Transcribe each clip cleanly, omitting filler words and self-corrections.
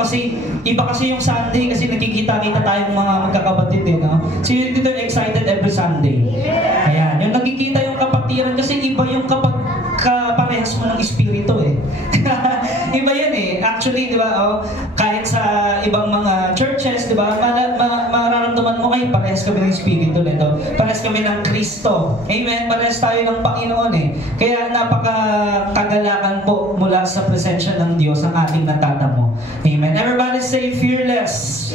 Kasi iba kasi yung Sunday kasi nakikita-kita tayong mga magkakapatid eh, no? Sino dito excited every Sunday? Ayan, yung nakikita yung kapatiran kasi iba yung kapag kaparehas mo ng espiritu eh. Iba yan eh. Actually, di ba, kahit sa ibang mga churches, di ba, mararamdaman mo kayo, parehas kami ng espiritu nito. Parehas kami ng Kristo. Amen? Parehas tayo ng Panginoon eh. Kaya napakakagalakan po mula sa presensya ng Diyos ang ating natatamo. Amen? Everybody say fearless.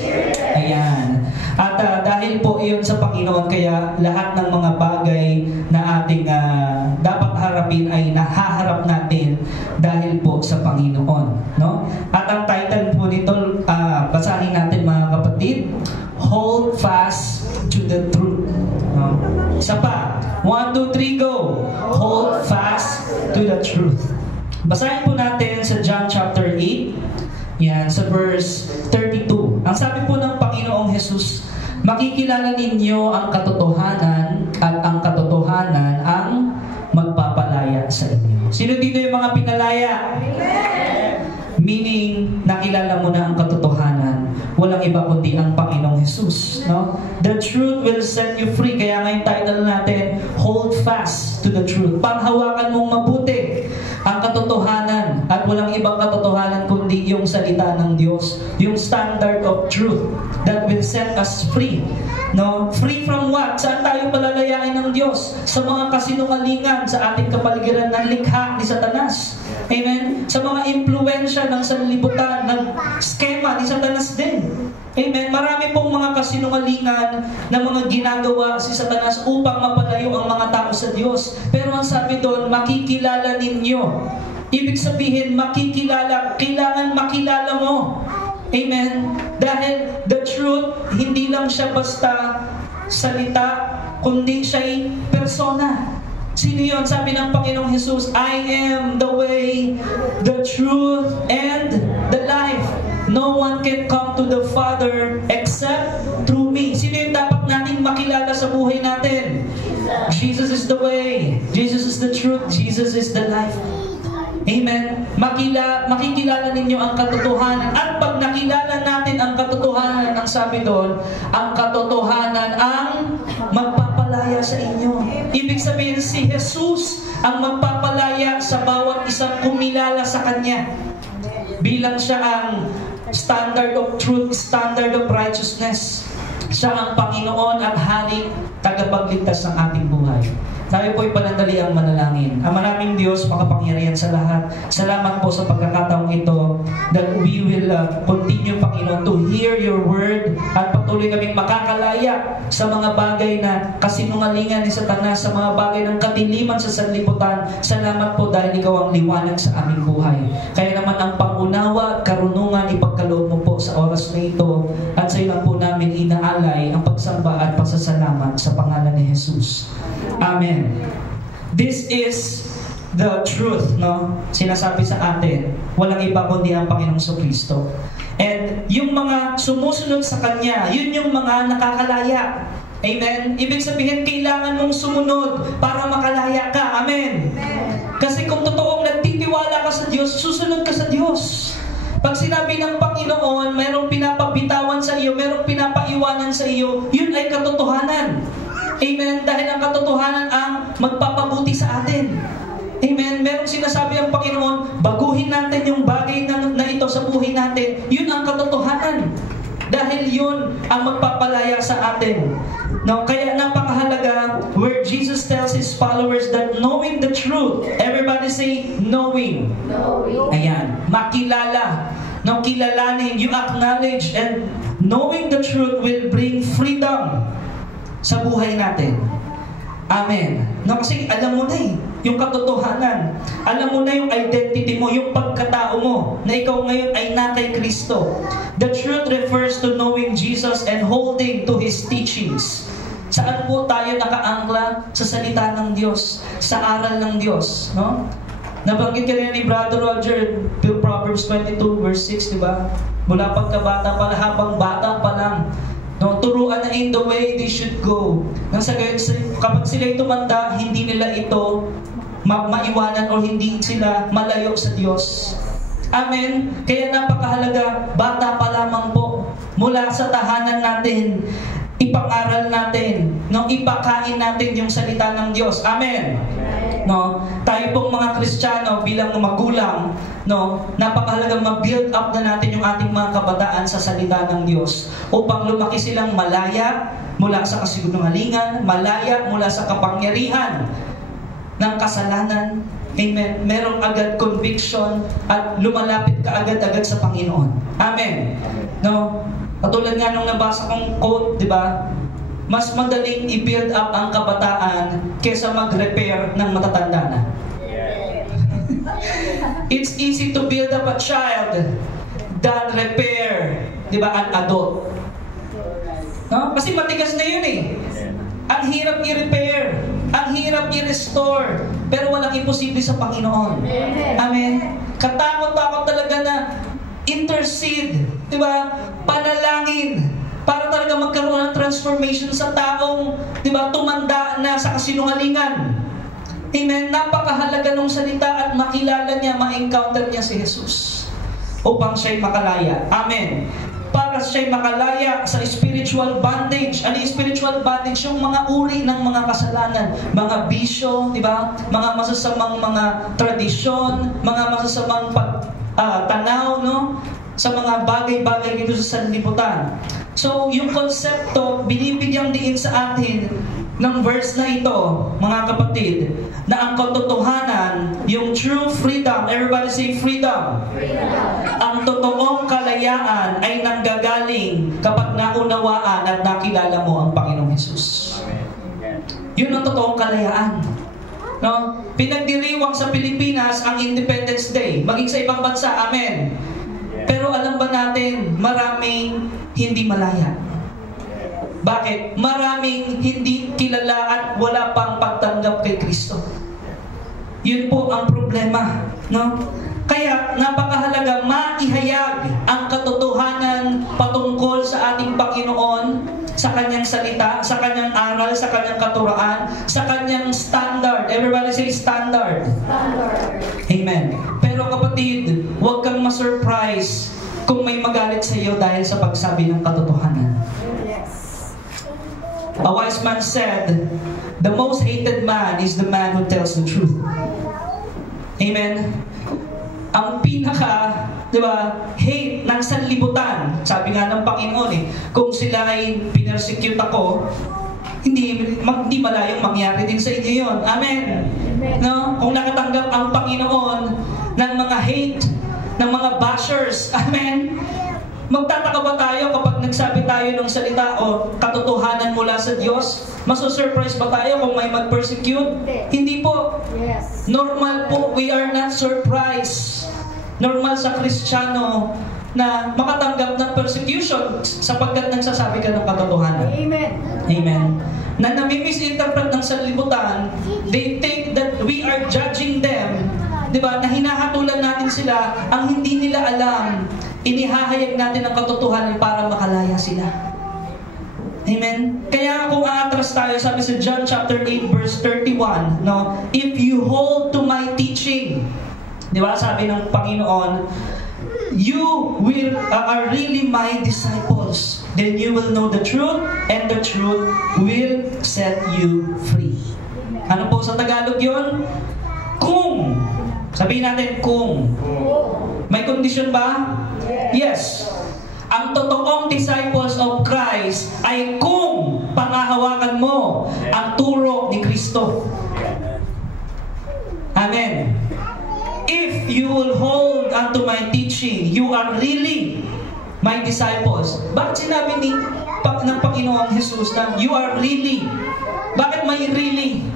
Ayan. At dahil po iyon sa Panginoon, kaya lahat ng mga bagay na ating dapat harapin ay nahaharap natin dahil po sa Panginoon, no? At ang title po nito, basahin natin mga kapatid, Hold Fast to the Truth. No? Isa pa, 1, 2, 3, go! Hold fast to the truth. Basahin po natin sa John chapter 8, yan, sa verse 32. Ang sabi po ng Panginoong Jesus, makikilala ninyo ang katotohanan at ang katotohanan ang magpapalaya sa inyo. Sino dito yung mga pinalaya? Meaning, nakilala mo na ang katotohanan. Walang iba kundi ang Panginoong Jesus. No? The truth will set you free. Kaya nga yung title natin, Hold Fast to the Truth. Panghawakan mong mabuti ang katotohanan at walang ibang katotohanan kundi yung salita ng Diyos, yung standard of truth that will set us free. No? Free from what? Saan tayo palalayain ng Diyos? Sa mga kasinungalingan sa ating kapaligiran ng likha ni Satanas. Amen? Sa mga impluensya ng sanlibutan, ng skema ni Satanas din. Amen? Marami pong mga kasinungalingan na mga ginagawa si Satanas upang mapalayo ang mga tao sa Diyos. Pero ang sabi doon, makikilala ninyo. Ibig sabihin, makikilala, kailangan makilala mo. Amen? Dahil the truth, hindi lang siya basta salita, kundi siya'y persona. Sino yun? Sabi ng Panginoong Jesus, I am the way, the truth, and the life. No one can come to the Father except through me. Sino yung dapat natin makilala sa buhay natin? Jesus is the way, Jesus is the truth, Jesus is the life. Amen? Makikilala ninyo ang katotohanan. At pag nakilala natin ang katotohanan, ang sabi doon, ang katotohanan ang magpapalaya sa inyo. Ibig sabihin, si Jesus ang magpapalaya sa bawat isang kumilala sa Kanya. Bilang siya ang standard of truth, standard of righteousness. Siya ang Panginoon at Hari, tagapagligtas ng ating buhay. Tayo po'y panandali ang manalangin. Ang maraming Diyos, makapangyarihan sa lahat. Salamat po sa pagkakataong ito that we will continue, Panginoon, to hear your word at patuloy kaming makakalaya sa mga bagay na kasinungalingan ni Satanas, sa mga bagay ng kadiliman sa sanlibutan. Salamat po dahil ikaw ang liwanag sa aming buhay. Kaya naman ang pangunawa at karunungan ipagkaloob mo po sa oras na ito at sa iyo lang po namin inaalay ang pagsamba at pasasalamat sa pangalan ni Jesus. Amen. This is the truth, no? Sinasabi sa atin, walang iba kundi ang Panginoong Kristo. And yung mga sumusunod sa Kanya, yun yung mga nakakalaya. Amen? Ibig sabihin, kailangan mong sumunod para makalaya ka. Amen? Kasi kung totoong nagtitiwala ka sa Diyos, susunod ka sa Diyos. Pag sinabi ng Panginoon, mayroong pinapabitawan sa iyo, mayroong pinapaiwanan sa iyo, yun ay katotohanan. Amen? Dahil ang katotohanan ang magpapabuti sa atin. Amen? Merong sinasabi ang Panginoon, baguhin natin yung bagay na ito sa buhay natin. Yun ang katotohanan. Dahil yun ang magpapalaya sa atin. No? Kaya napakahalaga where Jesus tells His followers that knowing the truth, everybody say, knowing. Ayan. Makilala. No, kilalanin, you acknowledge, and knowing the truth will bring freedom sa buhay natin. Amen. No, kasi alam mo na yung katotohanan. Alam mo na yung identity mo, yung pagkatao mo, na ikaw ngayon ay na kay Kristo. The truth refers to knowing Jesus and holding to His teachings. Saan po tayo nakaangkla? Sa salita ng Diyos, sa aral ng Diyos. No? Nabanggit ka rin ni Brother Roger, Proverbs 22 verse 6, di ba? Mula pagkabata pa, habang bata pa lang, no, turuan na in the way they should go. Nang sa gayon, kapag sila'y tumanda, hindi nila ito maiwanan o hindi sila malayo sa Diyos. Amen? Kaya napakahalaga, bata pa lamang po, mula sa tahanan natin, ipang-aral natin, no? Ipakain natin yung salita ng Diyos. Amen? No? Tayo pong mga Kristiyano bilang magulang, no? Napakahalaga ma-build up na natin yung ating mga kabataan sa salita ng Diyos upang lumaki silang malaya mula sa kasinungalingan, malaya mula sa kapangyarihan ng kasalanan. Amen. Merong agad conviction at lumalapit ka agad-agad sa Panginoon. Amen. No? Katulad nga nung nabasa kong quote, di ba? Mas madaling i-build up ang kabataan kesa mag-repair ng matatanda na. It's easy to build up a child than repair, di ba, an adult. No? Kasi matigas na yun eh. Ang hirap i-repair, ang hirap i-restore, pero walang imposible sa Panginoon. Amen. Katakot-takot talaga na intercede, di ba? Panalangin para talaga magkaroon ng transformation sa taong, di ba, tumanda na sa kasinungalingan. Amen. Napakahalaga ng salita at makilala niya, ma-encounter niya si Jesus upang siya'y makalaya. Amen. Para siya'y makalaya sa spiritual bondage. Ano yung spiritual bondage? Yung mga uri ng mga kasalanan, mga bisyo, di ba? Mga masasamang mga tradisyon, mga masasamang tanaw, no? Sa mga bagay-bagay dito sa sanlibutan. So, yung konsepto, binibigyang diin sa atin ng verse na ito, mga kapatid, na ang katotohanan, yung true freedom, everybody say freedom. Ang totoong kalayaan ay nanggagaling kapag naunawaan at nakilala mo ang Panginoong Hesus. Yun ang totoong kalayaan. No? Pinagdiriwang sa Pilipinas ang Independence Day, maging sa ibang bansa, amen. Pero alam ba natin, maraming hindi malaya. Bakit? Maraming hindi kilala at wala pang pagtanggap kay Kristo. Yun po ang problema, no? Kaya napakahalaga maihayag ang katotohanan patungkol sa ating Panginoon, sa kanyang salita, sa kanyang aral, sa kanyang katuraan, sa kanyang standard. Everybody say standard. Standard. Amen. Pero kapatid, huwag kang ma-surprise kung may magalit sa iyo dahil sa pagsabi ng katotohanan. A wise man said, the most hated man is the man who tells the truth. Amen? Ang pinaka, di ba, hate ng sanlibutan, sabi nga ng Panginoon kung sila ay pinersecute ako, hindi malayong mangyari din sa inyo yun. Amen? No? Kung nakatanggap ang Panginoon ng mga hate, ng mga bashers, amen? Magtataka ba tayo kapag nagsabi tayo ng salita o katotohanan mula sa Diyos? Maso-surprise ba tayo kung may mag-persecute? Hindi po. Yes. Normal po. We are not surprised. Normal sa Kristiyano na makatanggap ng persecution sapagkat nagsasabi ka ng katotohanan. Amen. Amen. Na nami-misinterpret ng sanlibutan, they think that we are judging them. Diba? Na hinahatulan natin sila, ang hindi nila alam, inihahayag natin ang katotohanan para makalaya sila. Amen? Kaya kung aatras tayo, sabi sa John chapter 8 verse 31, no? If you hold to my teaching, di ba? Sabi ng Panginoon, you are really my disciples. Then you will know the truth, and the truth will set you free. Ano po sa Tagalog yun? Kung. Sabihin natin kung. May condition ba? Yes. Ang totoong disciples of Christ ay kung pangahawakan mo ang turo ni Kristo. Amen. If you will hold unto my teaching, you are really my disciples. Bakit sinabi ng Panginoong Jesus na you are really? Bakit may really?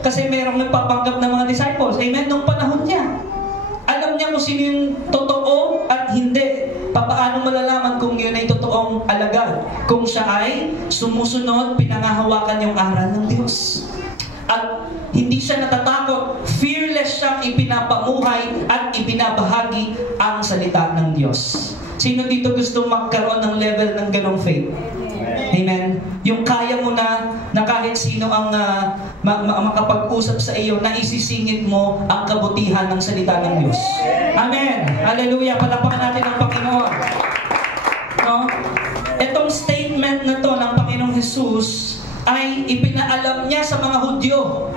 Kasi mayroong nagpapanggap ng mga disciples. Amen? Nung panahon niya. Alam niya kung sino yung totoo at hindi. Paano malalaman kung yun ay totoong alagad? Kung siya ay sumusunod, pinangahawakan yung aral ng Diyos. At hindi siya natatakot. Fearless siyang ipinapamuhay at ibinabahagi ang salita ng Diyos. Sino dito gusto magkaroon ng level ng ganong faith? Amen? Yung kaya mo na kahit sino ang makapag-usap sa iyo, na isisingit mo ang kabutihan ng salita ng Diyos. Amen! Hallelujah! Palapakan natin ang Panginoon. No? Itong statement na to ng Panginoong Jesus ay ipinaalam niya sa mga Hudyo.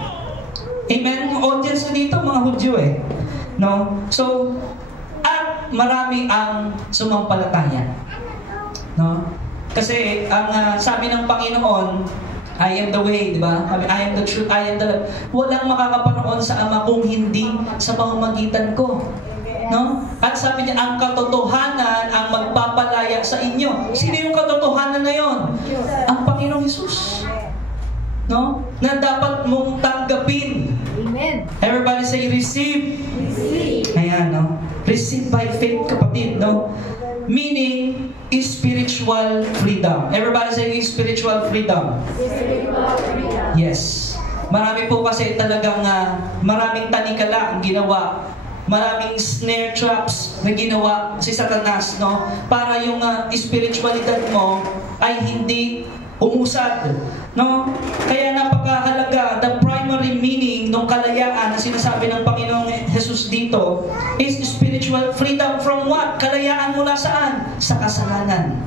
Amen? Yung audience dito, mga Hudyo eh. No? So, at marami ang sumampalataya. No? Kasi ang sabi ng Panginoon, I am the way, di ba? I am the truth, I am the life. Walang makakaparoon sa Ama kung hindi sa pamamagitan ko. No? At sabi niya, ang katotohanan ang magpapalaya sa inyo. Sino yung katotohanan na yon? Ang Panginoong Jesus. No? Na dapat mong tanggapin. Amen. Everybody say, receive. Receive. Ayan, no? Receive by faith, kapatid, no? Meaning, spiritual freedom. Everybody say, spiritual freedom. Spiritual freedom. Yes. Marami po kasi talagang maraming tanikala ang ginawa. Maraming snare traps na ginawa si Satanas, no? Para yung spiritualidad mo ay hindi umusad, no? Kaya napakahalaga, the primary meaning ng kalayaan na sinasabi ng Panginoong Jesus dito is spiritual freedom from what? Kalayaan mula saan? Sa kasalanan.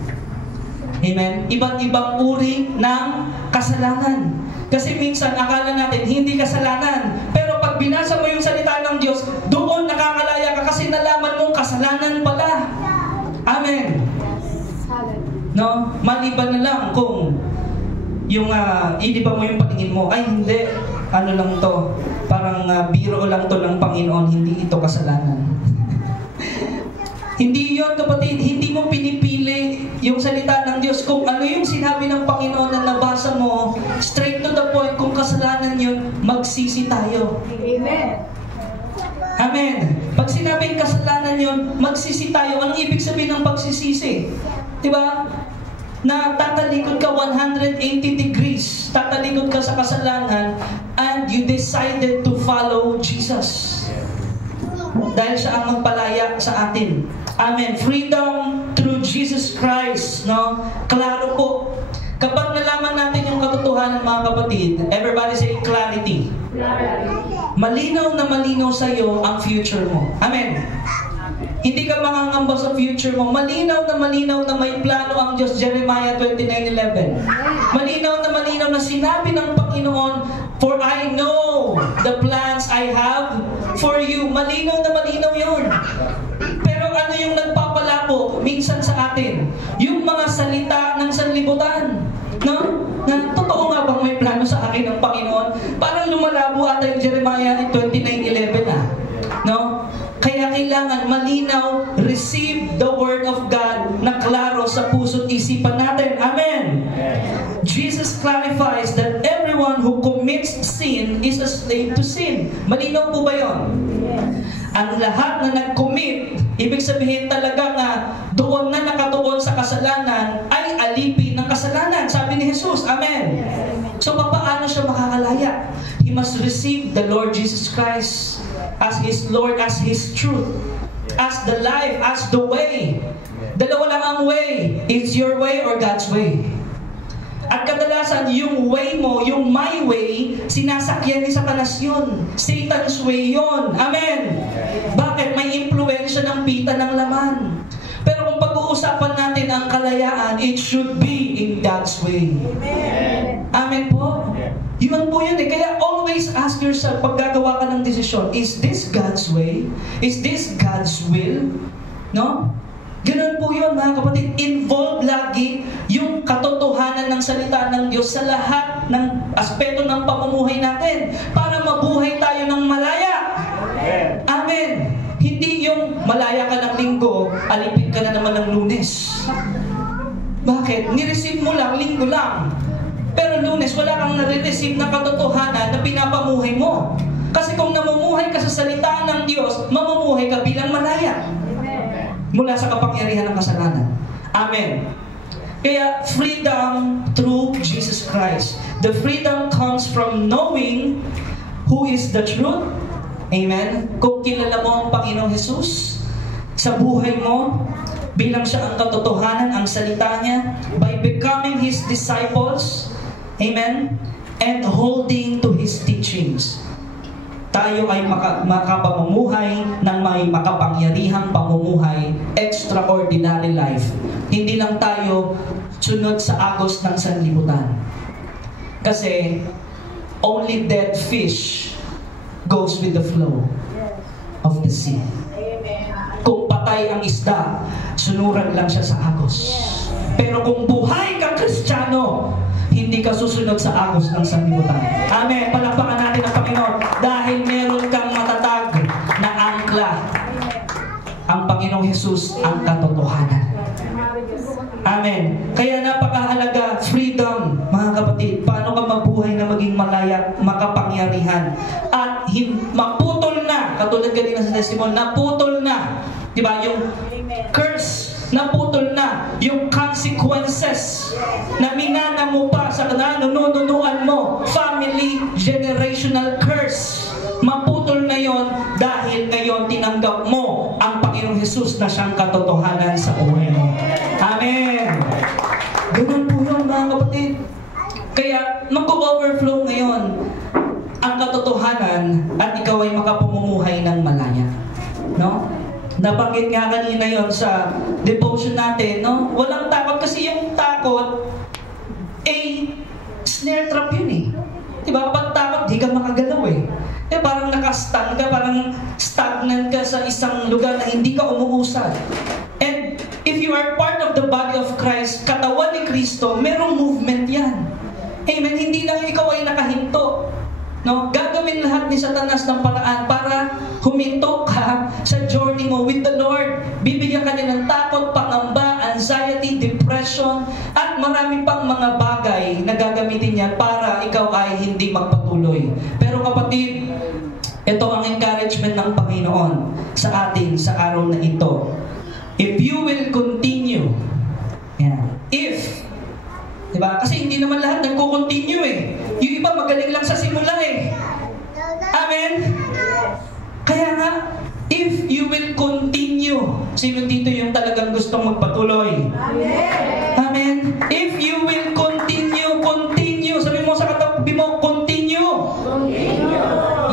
Amen? Iba't ibang uri ng kasalanan. Kasi minsan akala natin hindi kasalanan, pero pag binasa mo yung salita ng Diyos, doon nakakalaya ka kasi nalaman mong kasalanan pala. Amen. No? Maliban na lang kung yung iniba mo yung paningin mo, ay hindi, ano lang to, parang biro lang to ng Panginoon, hindi ito kasalanan. Hindi yon, kapatid, hindi mo pinipili yung salita ng Diyos. Kung ano yung sinabi ng Panginoon na nabasa mo, straight to the point, kung kasalanan yun, magsisi tayo. Amen. Amen. Pag sinabing kasalanan yun, magsisi tayo. Anong ibig sabihin ng pagsisisi? Diba? Na tatalikod ka 180 degrees, tatalikod ka sa kasalanan, and you decided to follow Jesus. Dahil siya ang magpalaya sa atin. Amen. Freedom through Jesus Christ. No? Klaro po. Kapag nalaman natin yung katotohanan, mga kapatid, everybody say clarity. Malinaw na malinaw sa iyo ang future mo. Amen. Hindi ka mangangamba sa future mo. Malinaw na may plano ang Diyos. Jeremiah 29:11. Malinaw na sinabi ng Panginoon, for I know the plans I have for you. Malinaw na yun. Pero ano yung nagpapalabo minsan sa atin? Yung mga salita ng sanlibutan. No? Na totoo nga bang may plano sa akin ng Panginoon? Parang lumalabo ata yung Jeremiah 29:11 No? Kaya kailangan malinaw, receive the Word of God na klaro sa puso't isipan natin. Amen! Jesus clarifies that everyone who commits sin is a slave to sin. Malinaw po ba yun? Ang lahat na nag-commit, ibig sabihin talaga na doon na nakatuon sa kasalanan ay alipin ng kasalanan. Sabi ni Jesus. Amen! So, paano siya makakalaya? He must receive the Lord Jesus Christ as His Lord, as His truth, as the life, as the way. Dalawa lang ang way. It's your way or God's way. At kadalasan, yung way mo, yung my way, sinasakyan ni Satanas yun. Satan's way yun. Amen! Bakit? May impluensya ng pita ng laman. Pero kung pag-uusapan natin ang kalayaan, it should be in God's way. Amen! Amen po? Yun po yun eh. Kaya always ask yourself, pag gagawa ka ng desisyon, is this God's way? Is this God's will? No? Ganun po yun, mga kapatid. Involve lagi yung katotohanan ng salita ng Diyos sa lahat ng aspeto ng pamumuhay natin para mabuhay tayo ng malaya. Amen. Amen. Hindi yung malaya ka ng linggo, alipin ka na naman ng Lunes. Bakit? Nireceive mo lang, linggo lang. Pero Lunes, wala kang nare-receive na katotohanan na pinapamuhay mo. Kasi kung namumuhay ka sa salita ng Diyos, mamumuhay ka bilang malaya. Mula sa kapangyarihan ng kasalanan. Amen. Kaya freedom through Jesus Christ. The freedom comes from knowing who is the truth. Amen. Kung kilala mo ang Panginoong Jesus sa buhay mo, bilang siya ang katotohanan, ang salita niya, by becoming His disciples, amen, and holding to His teachings. Tayo ay makapamumuhay ng may makapangyarihang pamumuhay, extraordinary life. Hindi lang tayo sunod sa agos ng sanlibutan. Kasi, only dead fish goes with the flow of the sea. Kung patay ang isda, sunuran lang siya sa agos. Pero kung buhay kang Kristiyano, hindi ka susunod sa agos ng sanlibutan. Amen. Palakpakan natin ang Panginoon dahil meron kang matatag na angkla. Ang Panginoong Jesus ang katotohanan. Amen. Kaya napakahalaga, freedom, mga kapatid. Paano ka mabuhay na maging malaya, makapangyarihan? At maputol na, katulad kanina sa testimony, naputol na. Diba? Yung curse, naputol na. Yung consequences na minana mo pa sa nanununuan mo. Family, generational curse. Maputol na yon dahil ngayon tinanggap mo ang Panginoong Jesus na siyang katotohanan sa buhay mo. Amen. Ganun po yun, mga kapatid. Kaya mag-overflow ngayon ang katotohanan at ikaw ay makapamumuhay ng malaya. No? Nabanggit nga kanina yon sa devotion natin, no? Walang takot kasi yung takot snare trap yun eh. Diba? Kapag takot, di ka makagalaw eh. Parang nakastang ka, parang stagnant ka sa isang lugar na hindi ka umuusad. And if you are part of the body of Christ, katawan ni Kristo, merong movement yan. Amen. Hindi lang ikaw ay nakahinto. No? Gagawin lahat ni Satanas ng paraan para huminto ka sa journey mo with the Lord. Bibigyan ka niya ng takot, pangamba, anxiety, depression, at marami pang mga bagay na gagamitin niya para ikaw ay hindi magpatuloy. Pero kapatid, ito ang encouragement ng Panginoon sa atin sa araw na ito. If you will continue, diba? Kasi hindi naman lahat nagko-continue eh. Yung iba magaling lang sa simula eh. Amen? Kaya nga, if you will continue, sino dito yung talagang gustong magpatuloy? Amen. Amen? If you will continue, continue. Sabi mo sa katabi mo, continue.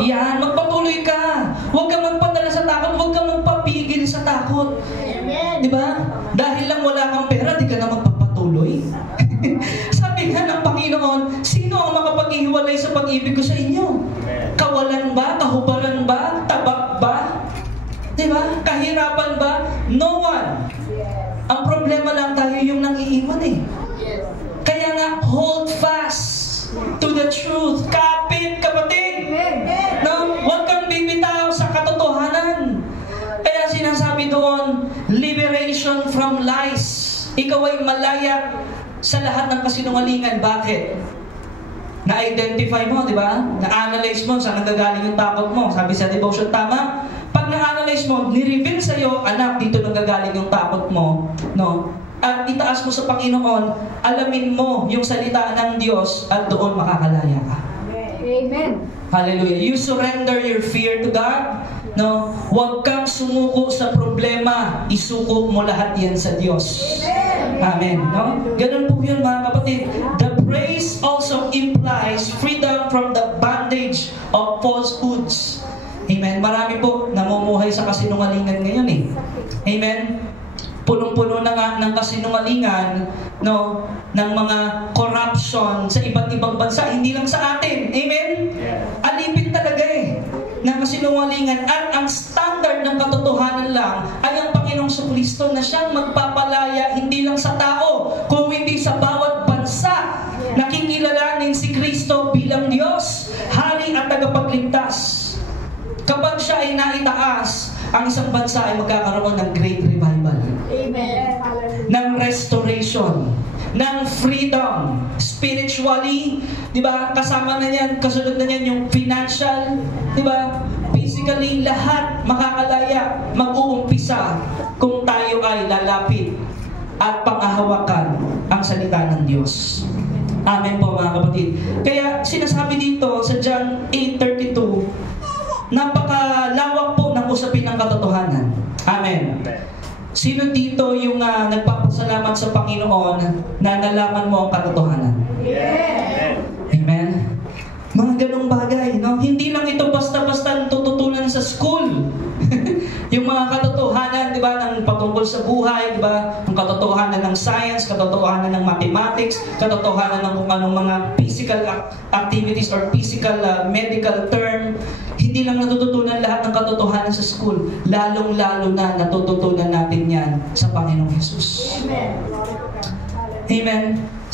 Yan, magpatuloy ka. Huwag kang magpadala sa takot, huwag kang magpapigil sa takot. Amen. Diba? Dahil lang wala kang pera, di ka na magpapatuloy. Sabi nga ng Panginoon, sino ang makapaghihiwalay sa pag-ibig ko sa inyo? Kawalan ba? Kahubaran ba? Tabak ba? Diba? Kahirapan ba? No one. Ang problema lang tayo yung nangiiwan eh. Kaya nga, hold fast to the truth. Kapit, kapatid! No? Huwag kang bibitaw sa katotohanan. Kaya sinasabi doon, liberation from lies. Ikaw ay malaya sa lahat ng kasinungalingan. Bakit? Na-identify mo, di ba? Na-analyze mo saan nagagaling yung takot mo. Sabi sa devotion, tama? Pag na-analyze mo, ni-reveal sa'yo, anak, dito nagagaling yung takot mo. No? At itaas mo sa Panginoon, alamin mo yung salita ng Diyos at doon makakalaya ka. Amen. Hallelujah. You surrender your fear to God. No? Huwag kang sumuko sa problema. Isuko mo lahat yan sa Diyos. Amen. No? Ganun po yun, mga kapatid. The praise also implies freedom from the bondage of falsehoods. Amen. Marami po namumuhay sa kasinungalingan ngayon eh. Amen. Punong-puno na nga ng kasinungalingan, no, ng mga corruption sa iba't ibang bansa, hindi lang sa atin. Amen? Alipin talaga eh ng kasinungalingan. At ang standard ng katotohanan lang ay ang Panginoong Kristo na siyang magpapalaya hindi lang sa tao, kung hindi sa bawat bansa. Nakikilalanin si Kristo bilang Diyos, Hari at tagapagligtas. Kapag siya ay naitaas, ang isang bansa ay magkakaroon ng great revival. Amen. Ng restoration, ng freedom, spiritually, di ba? Kasama na yan, kasunod na yan yung financial, di ba? Physically, lahat makakalaya, mag-uumpisa kung tayo ay lalapit at pangahawakan ang salita ng Diyos. Amen po, mga kapatid. Kaya sinasabi dito sa John 8:32, napakalawak po ng usapin ng katotohanan. Amen. Sino dito yung nagpapasalamat sa Panginoon na nalaman mo ang katotohanan? Yes. Amen? Mga ganong bagay, no? Hindi lang ito basta-basta tututunan sa school. Yung mga katotohanan, di ba, ng patungkol sa buhay, di ba? Ang katotohanan ng science, katotohanan ng mathematics, katotohanan ng kung anong mga physical activities or physical medical term. Hindi lang natututunan lahat ng katotohanan sa school. Lalong-lalo na natututunan natin yan sa Panginoong Jesus. Amen. Amen.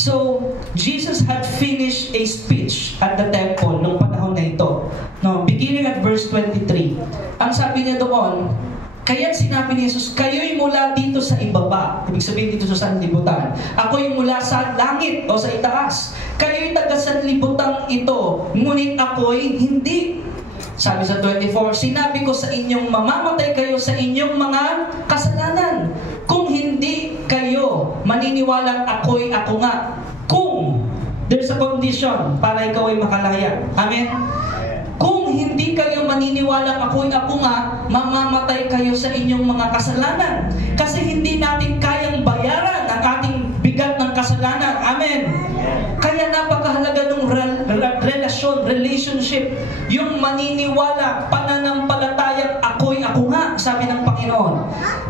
So, Jesus had finished a speech at the temple nung panahon na ito. No, beginning at verse 23. Ang sabi niya doon, kaya sinabi ni Jesus, kayo'y mula dito sa ibaba. Ibig sabihin dito sa sanlibutan. Ako'y mula sa langit o sa itaas. Kayo'y taga sanlibutan ito, ngunit ako'y hindi. Sabi sa 24, sinabi ko sa inyong mamamatay kayo sa inyong mga kasalanan. Kung hindi kayo maniniwalang ako'y ako nga. Kung there's a condition para ikaw ay makalaya. Amen? Kung hindi kayo maniniwalang ako'y ako nga, mamamatay kayo sa inyong mga kasalanan. Kasi hindi natin kayang bayaran ang ating bigat ng kasalanan. Amen? Kaya napakahalaga ng relationship. Yung maniniwala, pananampalatayang ako'y ako nga, sabi ng Panginoon.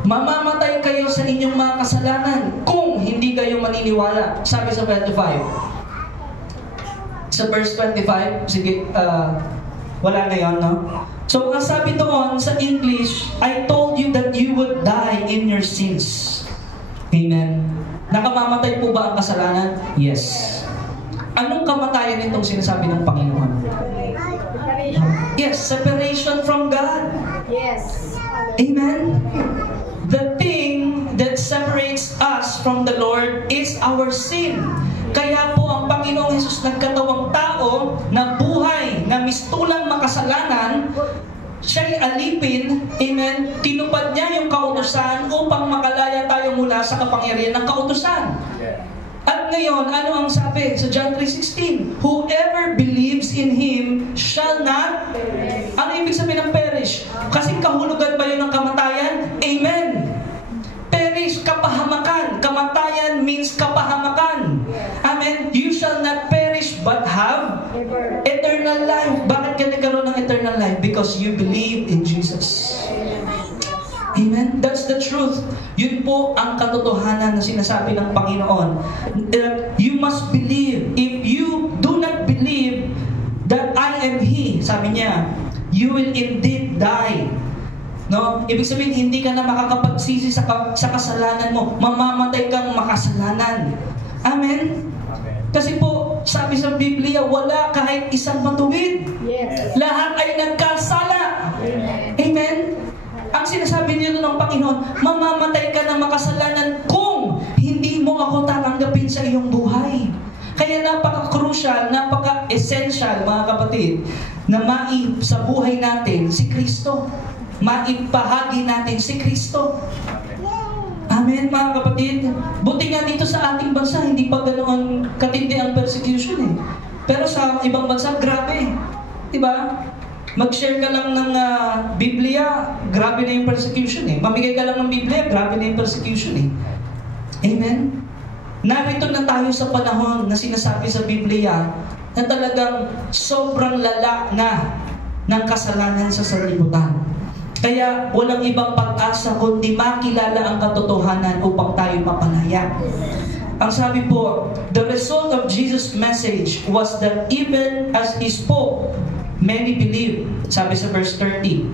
Mamamatay kayo sa inyong mga kasalanan kung hindi kayo maniniwala. Sabi sa 25. Sa verse 25, sige, wala na yun, no? So, ang sabi doon sa English, I told you that you would die in your sins. Amen. Nakamamatay po ba ang kasalanan? Yes. Anong kamatayan itong sinasabi ng Panginoon? Yes, separation from God. Yes. Amen. The thing that separates us from the Lord is our sin. Kaya po ang Panginoong Hesus nagkatawang tao na buhay na mistulang makasalanan, siya'y alipin, amen, tinupad niya yung kautusan upang makalaya tayo mula sa kapangyarihan ng kautusan. At ngayon, ano ang sabi sa John 3:16? Whoever believes in Him shall not, ano ibig sabihin ng perish? Kasi kahulugan ba yun ng kamatayan? Amen. Perish, kapahamakan. Kamatayan means kapahamakan. Amen. You shall not perish but have eternal life. Bakit ka nagkaroon ng eternal life? Because you believe in Jesus. Amen? That's the truth. Yun po ang katotohanan na sinasabi ng Panginoon. You must believe. If you do not believe that I am He, sabi niya, you will indeed die. No? Ibig sabihin, hindi ka na makakapagsisi sa kasalanan mo. Mamamatay kang makasalanan. Amen? Kasi po, sabi sa Biblia, wala kahit isang matuwid. Yes. Lahat ay nagkasala. Amen. Amen? Ang sinasabi niyo ng Panginoon, mamamatay ka ng makasalanan kung hindi mo ako tatanggapin sa iyong buhay. Kaya napaka-crucial, napaka-essential, mga kapatid, na sa buhay natin si Kristo. Maipahagi natin si Kristo. Amen, mga kapatid. Buti nga dito sa ating bansa, hindi pa ganoon katindi ang persecution eh. Pero sa ibang bansa, grabe. Diba? Mag-share ka lang ng Biblia, grabe na yung persecution eh. Mamigay ka lang ng Biblia, grabe na yung persecution eh. Amen? Narito na tayo sa panahon na sinasabi sa Biblia na talagang sobrang lala na ng kasalanan sa sanlibutan. Kaya walang ibang pag-asa kundi makilala ang katotohanan upang tayo mapalaya. Ang sabi po, the result of Jesus' message was that even as He spoke, many believe. Sabi sa verse 30.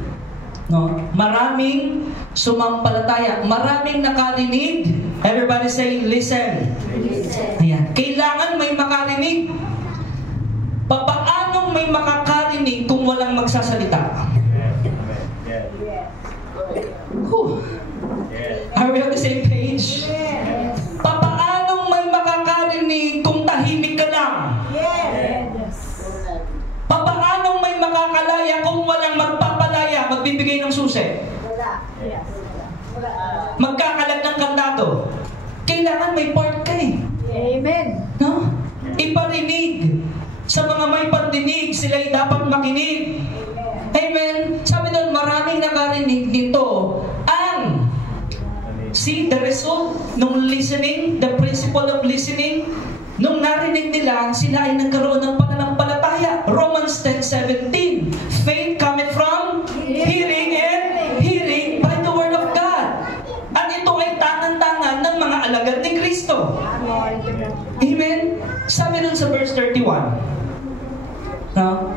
No? Maraming sumampalataya. Maraming nakarinig. Everybody say, listen. Ayan. Kailangan may makarinig. Papaanong may makakarinig kung walang magsasalita? Whew. Are we on the same page? Papaanong may makakarinig kung tahimik ka lang? Papaanong may makakalaya kung walang magpapalaya, magbibigay ng susi? Magkakalat ng kandado. Kailangan may part ka eh. Amen. No? Iparinig. Sa mga may pandinig, sila'y dapat makinig. Amen. Sabi doon, maraming nakarinig nito ang See, the result nung listening, the principle of listening, nung narinig nila, sila ay nagkaroon ng pananampalataya. Romans 10:17. Faith cometh from hearing and hearing by the word of God. At ito ay tangan-tangan ng mga alagad ni Kristo. Amen? Sabi nun sa verse 31. No?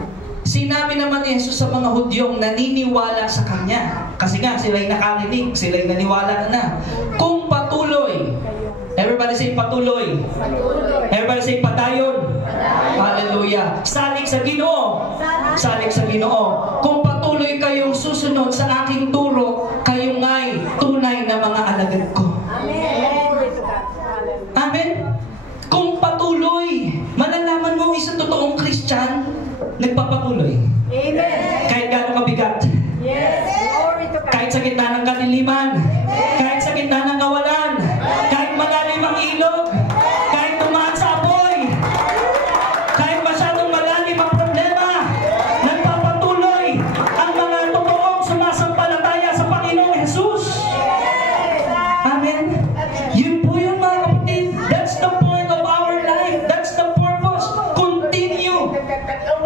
Sinabi naman ni Jesus sa mga Hudyong naniniwala sa Kanya. Kasi nga, sila'y nakarinig, sila'y naniwala na. Kung patuloy, everybody say patuloy. Everybody say padayon. Hallelujah. Salig sa Ginoo. Salig sa Ginoo. Kung patuloy kayong susunod sa aking turo, kayo nga'y tunay na mga alagad ko. Amen? Kung patuloy, malalaman mo isang totoong Christian, nagpapatuloy. Amen. Kahit gaano kabigat. Yes. Glory to God. Kahit sa gitna ng kadiliman. Kahit sa gitna ng kawalan. Kahit malalim ang ilog. Kahit tumaan sa apoy. Kahit masyadong malalim ang problema. Nagpapatuloy ang mga totoong sumasampalataya sa Panginoong Jesus. Amen? Yun po yung mga kapatid. That's the point of our life. That's the purpose. Continue.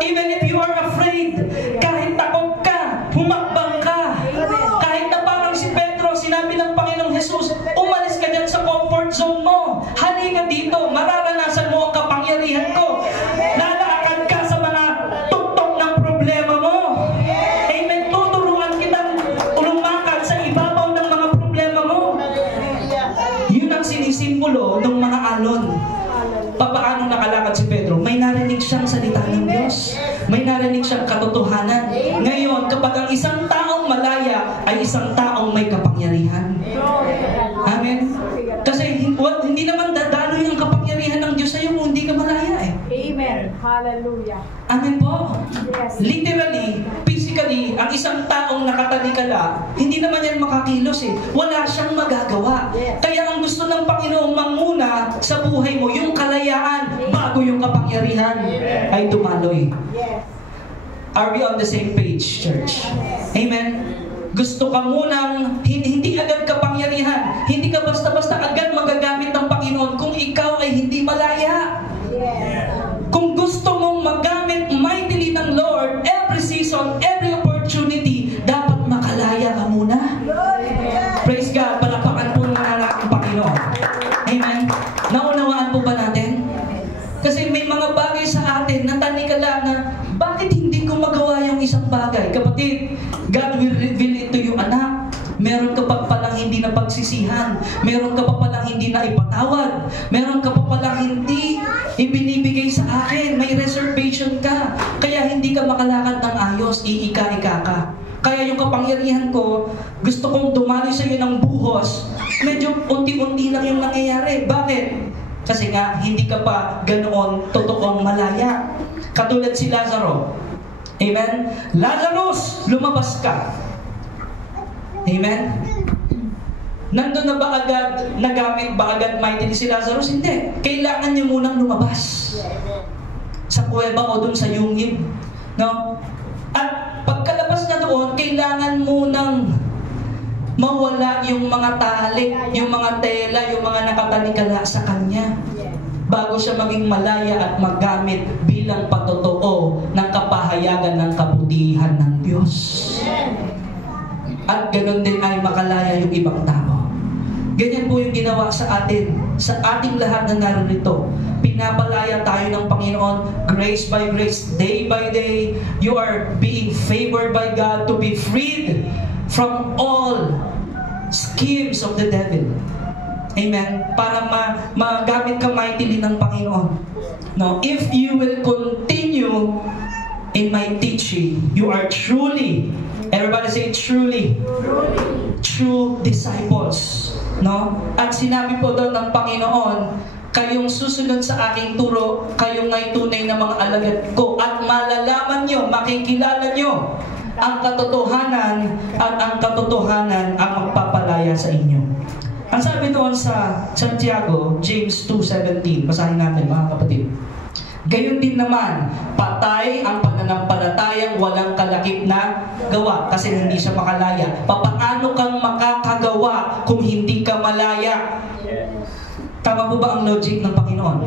Even if you are afraid, kahit takot ka, humakbang ka. Kahit na parang si Pedro, sinabi ng Panginoong Jesus, umalis ka dyan sa comfort zone mo. Halika dito, mararanasan mo ang kapangyarihan ko. Lalakad ka sa mga tuktok ng problema mo. Amen. Tuturuan kitang lumakad sa ibabaw ng mga problema mo. Yun ang sinisimbolo ng mga alon. Paano nakalakad si Pedro? May narinig siyang salita ng Diyos. May narinig siyang katotohanan. Ngayon, kapag ang isang taong malaya ay isang taong may kapangyarihan. Amen? Kasi hindi naman dadalo yung kapangyarihan ng Diyos sa'yo kung hindi ka malaya eh. Amen. Hallelujah. Amen po? Yes. Literally, physically, ang isang taong nakatalikala, hindi naman yan makakilos eh. Wala siyang magagawa. Yes. Kaya ang gusto ng Panginoong manguna sa buhay mo, yung kalayaan bago yung kapangyarihan ay dumaloy. Yes. Are we on the same page, church? Amen? Gusto ka munang hindi agad kapangyarihan. Hindi ka basta-basta agad magagamit ng Panginoon kung ikaw ay hindi malaya. Yes. Kung gusto mong magamit mightily ng Lord, every season, every opportunity, dapat makalaya ka muna. Praise God, palapakan po ng anak ng Panginoon. Amen? Naunawaan po ba natin? Kasi may mga bagay sa atin na tanikala na, bakit hindi ko magawa yung isang bagay? Kapatid, God will reveal it to you, anak. Meron ka pa palang hindi na pagsisihan. Meron ka pa palang hindi na ipatawad. Meron ka pa palang hindi ibinibigay sa akin. May reservation ka. Kaya hindi ka makalakad ng ayos, iika-ika ka. Kaya yung kapangyarihan ko, gusto kong dumali sa iyo ng buhos. Medyo unti-unti lang yung nangyayari. Bakit? Kasi nga, hindi ka pa ganoon totoong malaya. Katulad si Lazaro. Amen? Lazarus, lumabas ka. Amen? Nandun na ba agad, nagamit ba agad mightily si Lazarus? Hindi. Kailangan niya munang lumabas. Sa kuweba o dun sa yungib. No? At pagkalabas na doon, kailangan munang mawala yung mga tali, yung mga tela, yung mga nakatalikala sa kanya. Bago siya maging malaya at magamit bilang patotoo ng kapahayagan ng kabutihan ng Diyos. At ganun din ay makalaya yung ibang tao. Ganyan po yung ginawa sa atin, sa ating lahat na narito. Pinapalaya tayo ng Panginoon, grace by grace, day by day. You are being favored by God to be freed from all schemes of the devil. Amen? Para magamit ka mightily ng Panginoon. No, if you will continue in my teaching, you are truly, everybody say truly, true disciples. No? At sinabi po doon ng Panginoon, kayong susunod sa aking turo, kayong ngay tunay na mga alagad ko, at malalaman nyo, makikilala nyo ang katotohanan, at ang katotohanan ang magpapalaya sa inyo. Ang sabi doon sa Santiago, James 2:17, basahin natin mga kapatid. Gayon din naman, patay ang pananampalatayang walang kalakip na gawa kasi hindi siya makalaya. Papaano kang makakagawa kung hindi ka malaya? Tama po ba ang logic ng Panginoon?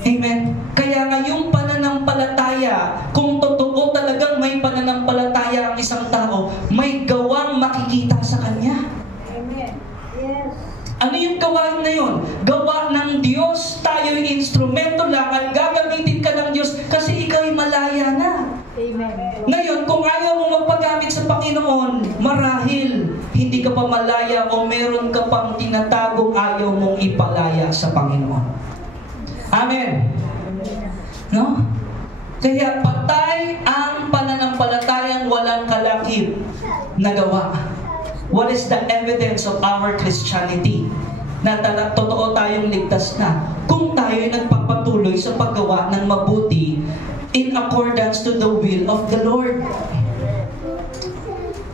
Amen. Kaya nga yung pananampalataya, kung totoo talagang may pananampalataya ang isang tao, may gawang makikita sa kanya. Amen. Yes. Ano yung gawain na yun? Gawa ng Diyos, tayo'y instrumento lang at gagamitin ka ng Diyos kasi ikaw'y malaya na. Amen. Ngayon, kung ayaw mo magpagamit sa Panginoon, marahil hindi ka pa malaya o meron ka pang tinatagong ayaw mong ipalaya sa Panginoon. Amen. No? Kaya patay ang pananampalatayang walang kalakip na gawa. What is the evidence of our Christianity? Na totoo tayong ligtas na kung tayo'y nagpapatuloy sa paggawa ng mabuti in accordance to the will of the Lord.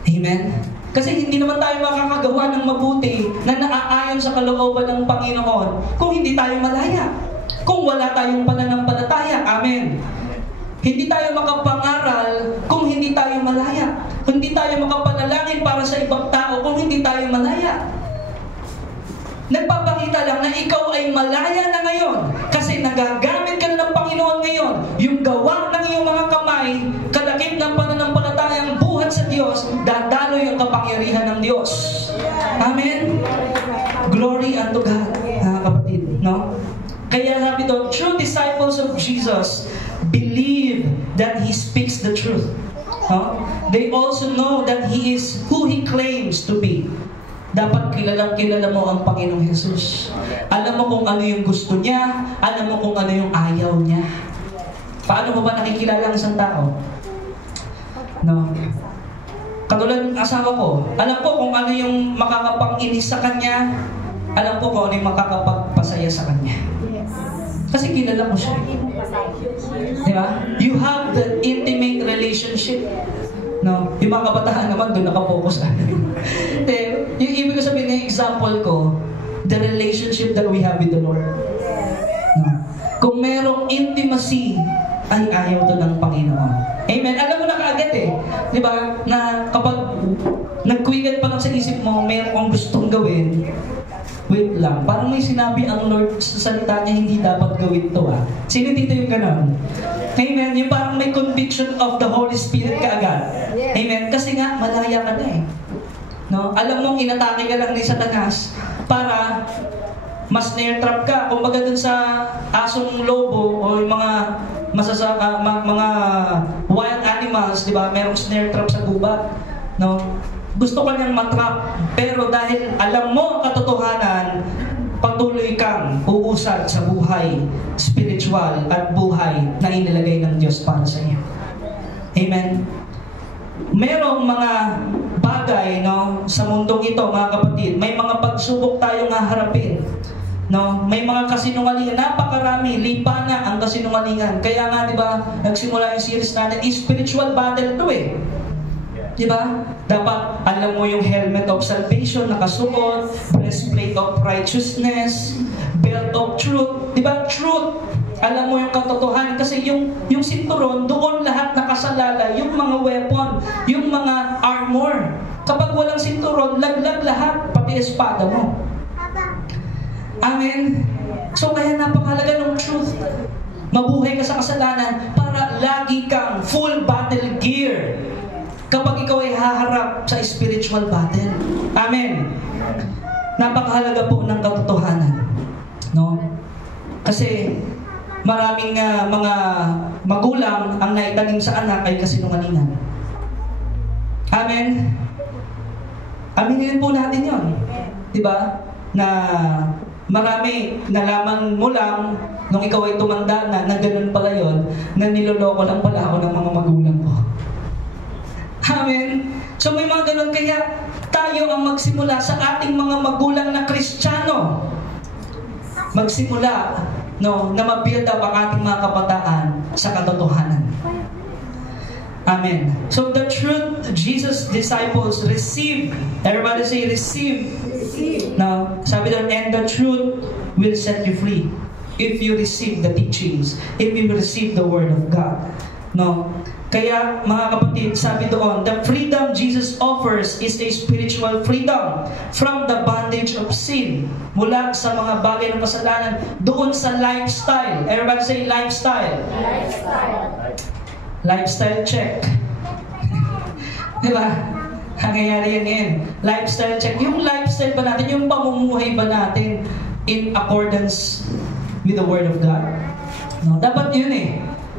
Amen? Kasi hindi naman tayo makakagawa ng mabuti na naaayon sa kalooban ng Panginoon kung hindi tayo malaya. Kung wala tayong pananampalataya. Amen. Hindi tayo makapangaral kung hindi tayo malaya. Hindi tayo makapanalangin para sa ibang tao kung hindi tayo malaya. Nagpapakita lang na ikaw ay malaya na ngayon kasi nagagamit ka na ng Panginoon ngayon. Yung gawa ng iyong mga kamay, kalakip ng pananampalatayang buhat sa Diyos, dadalo yung kapangyarihan ng Diyos. Amen? Glory unto God, mga kapatid. No? Kaya sabi doon, true disciples of Jesus believe that He speaks the truth. They also know that He is who He claims to be. Dapat kilala mo ang Panginoong Jesus. Alam mo kung ano yung gusto niya, alam mo kung ano yung ayaw niya. Paano mo ba nakikilala ang isang tao? No. Katulad ng asawa ko, alam ko kung ano yung makakapang-inis sa kanya, alam ko kung ano yung makakapagpasaya sa kanya. Kasi kilala ko siya. Di ba? You have the intimate relationship. No? Yung mga kabataan naman doon nakapokus. Yung ibig ko sabihin ng example ko, the relationship that we have with the Lord. No? Kung merong intimacy, ay ayaw to ng Panginoon. Amen? Alam mo na kaagad di ba? Na kapag nagkuwigan pa lang sa isip mo, meron kang gustong gawin, wait lang, parang may sinabi ang Lord sa salita niya, hindi dapat gawin to Sino dito yung ganon? Amen? Yung parang may conviction of the Holy Spirit kaagad. Amen? Kasi nga, malaya ka na No? Alam mong inatake ka lang ni Satanas para mas snare-trap ka. Kung baga dun sa asong lobo o yung mga mga wild animals, di ba? Merong snare-trap sa gubat. No? Gusto ka niyang matrap, pero dahil alam mo ang katotohanan, patuloy kang uusad sa buhay spiritual at buhay na inilagay ng Diyos para sa iyo. Amen? Merong mga bagay sa mundong ito, mga kapatid, may mga pagsubok tayong haharapin. No? May mga kasinungalingan, napakarami, lipa na ang kasinungalingan. Kaya nga, di ba, nagsimula yung series natin, spiritual battle to Diba? Dapat alam mo yung helmet of salvation, nakasuot, breastplate of righteousness, belt of truth. Diba? Truth. Alam mo yung katotohanan. Kasi yung sinturon, doon lahat nakasalala, yung mga weapon, yung mga armor. Kapag walang sinturon, laglag lahat, pati espada mo. Amen? So kaya napakahalaga ng truth. Mabuhay ka sa kasalanan para lagi kang full battle gear kapag ikaw ay haharap sa spiritual battle. Amen. Napakahalaga po ng katotohanan. No? Kasi maraming mga magulang ang naitanim sa anak ay kasinungalingan. Amen. Aminin po natin yon. Diba? Na marami nalaman mo lang nung ikaw ay tumanda na ganun pala yon, na niloloko lang pala ako ng mga magulang ko. Amen. So may mga ganun, kaya tayo ang magsimula sa ating mga magulang na Kristiyano. Magsimula na mabuild up ang ating mga kabataan sa katotohanan. Amen. So the truth Jesus' disciples receive. Everybody say receive. Receive. Now, sabi doon, and the truth will set you free. if you receive the teachings, if you receive the Word of God. No? Kaya mga kapatid, sabi doon, the freedom Jesus offers is a spiritual freedom from the bondage of sin. Mula sa mga bagay ng kasalanan, doon sa lifestyle. Everybody say lifestyle. Lifestyle check. Diba? Nangyayari yan ngayon. Lifestyle check. Yung lifestyle ba natin, yung pamumuhay ba natin in accordance with the Word of God? No? Dapat yun eh.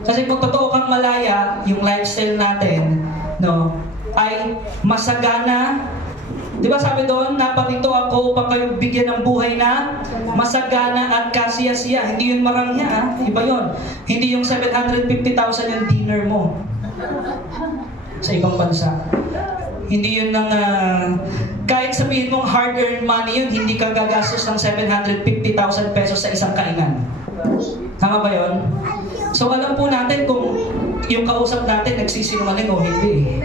Kasi kung totoo kang malaya, yung lifestyle natin, no, ay masagana. Di ba sabi doon, naparito ako upang kayo bigyan ng buhay na masagana at kasiyasiya. Hindi yun marangya, ha? Iba yun. Hindi yung 750,000 yung dinner mo sa ibang bansa. Hindi yun ng, kahit sabihin mong hard-earned money yun, hindi ka gagastos ng 750,000 pesos sa isang kainan. Tama ba yun? So alam po natin kung yung kausap natin nagsisinungaling o hindi.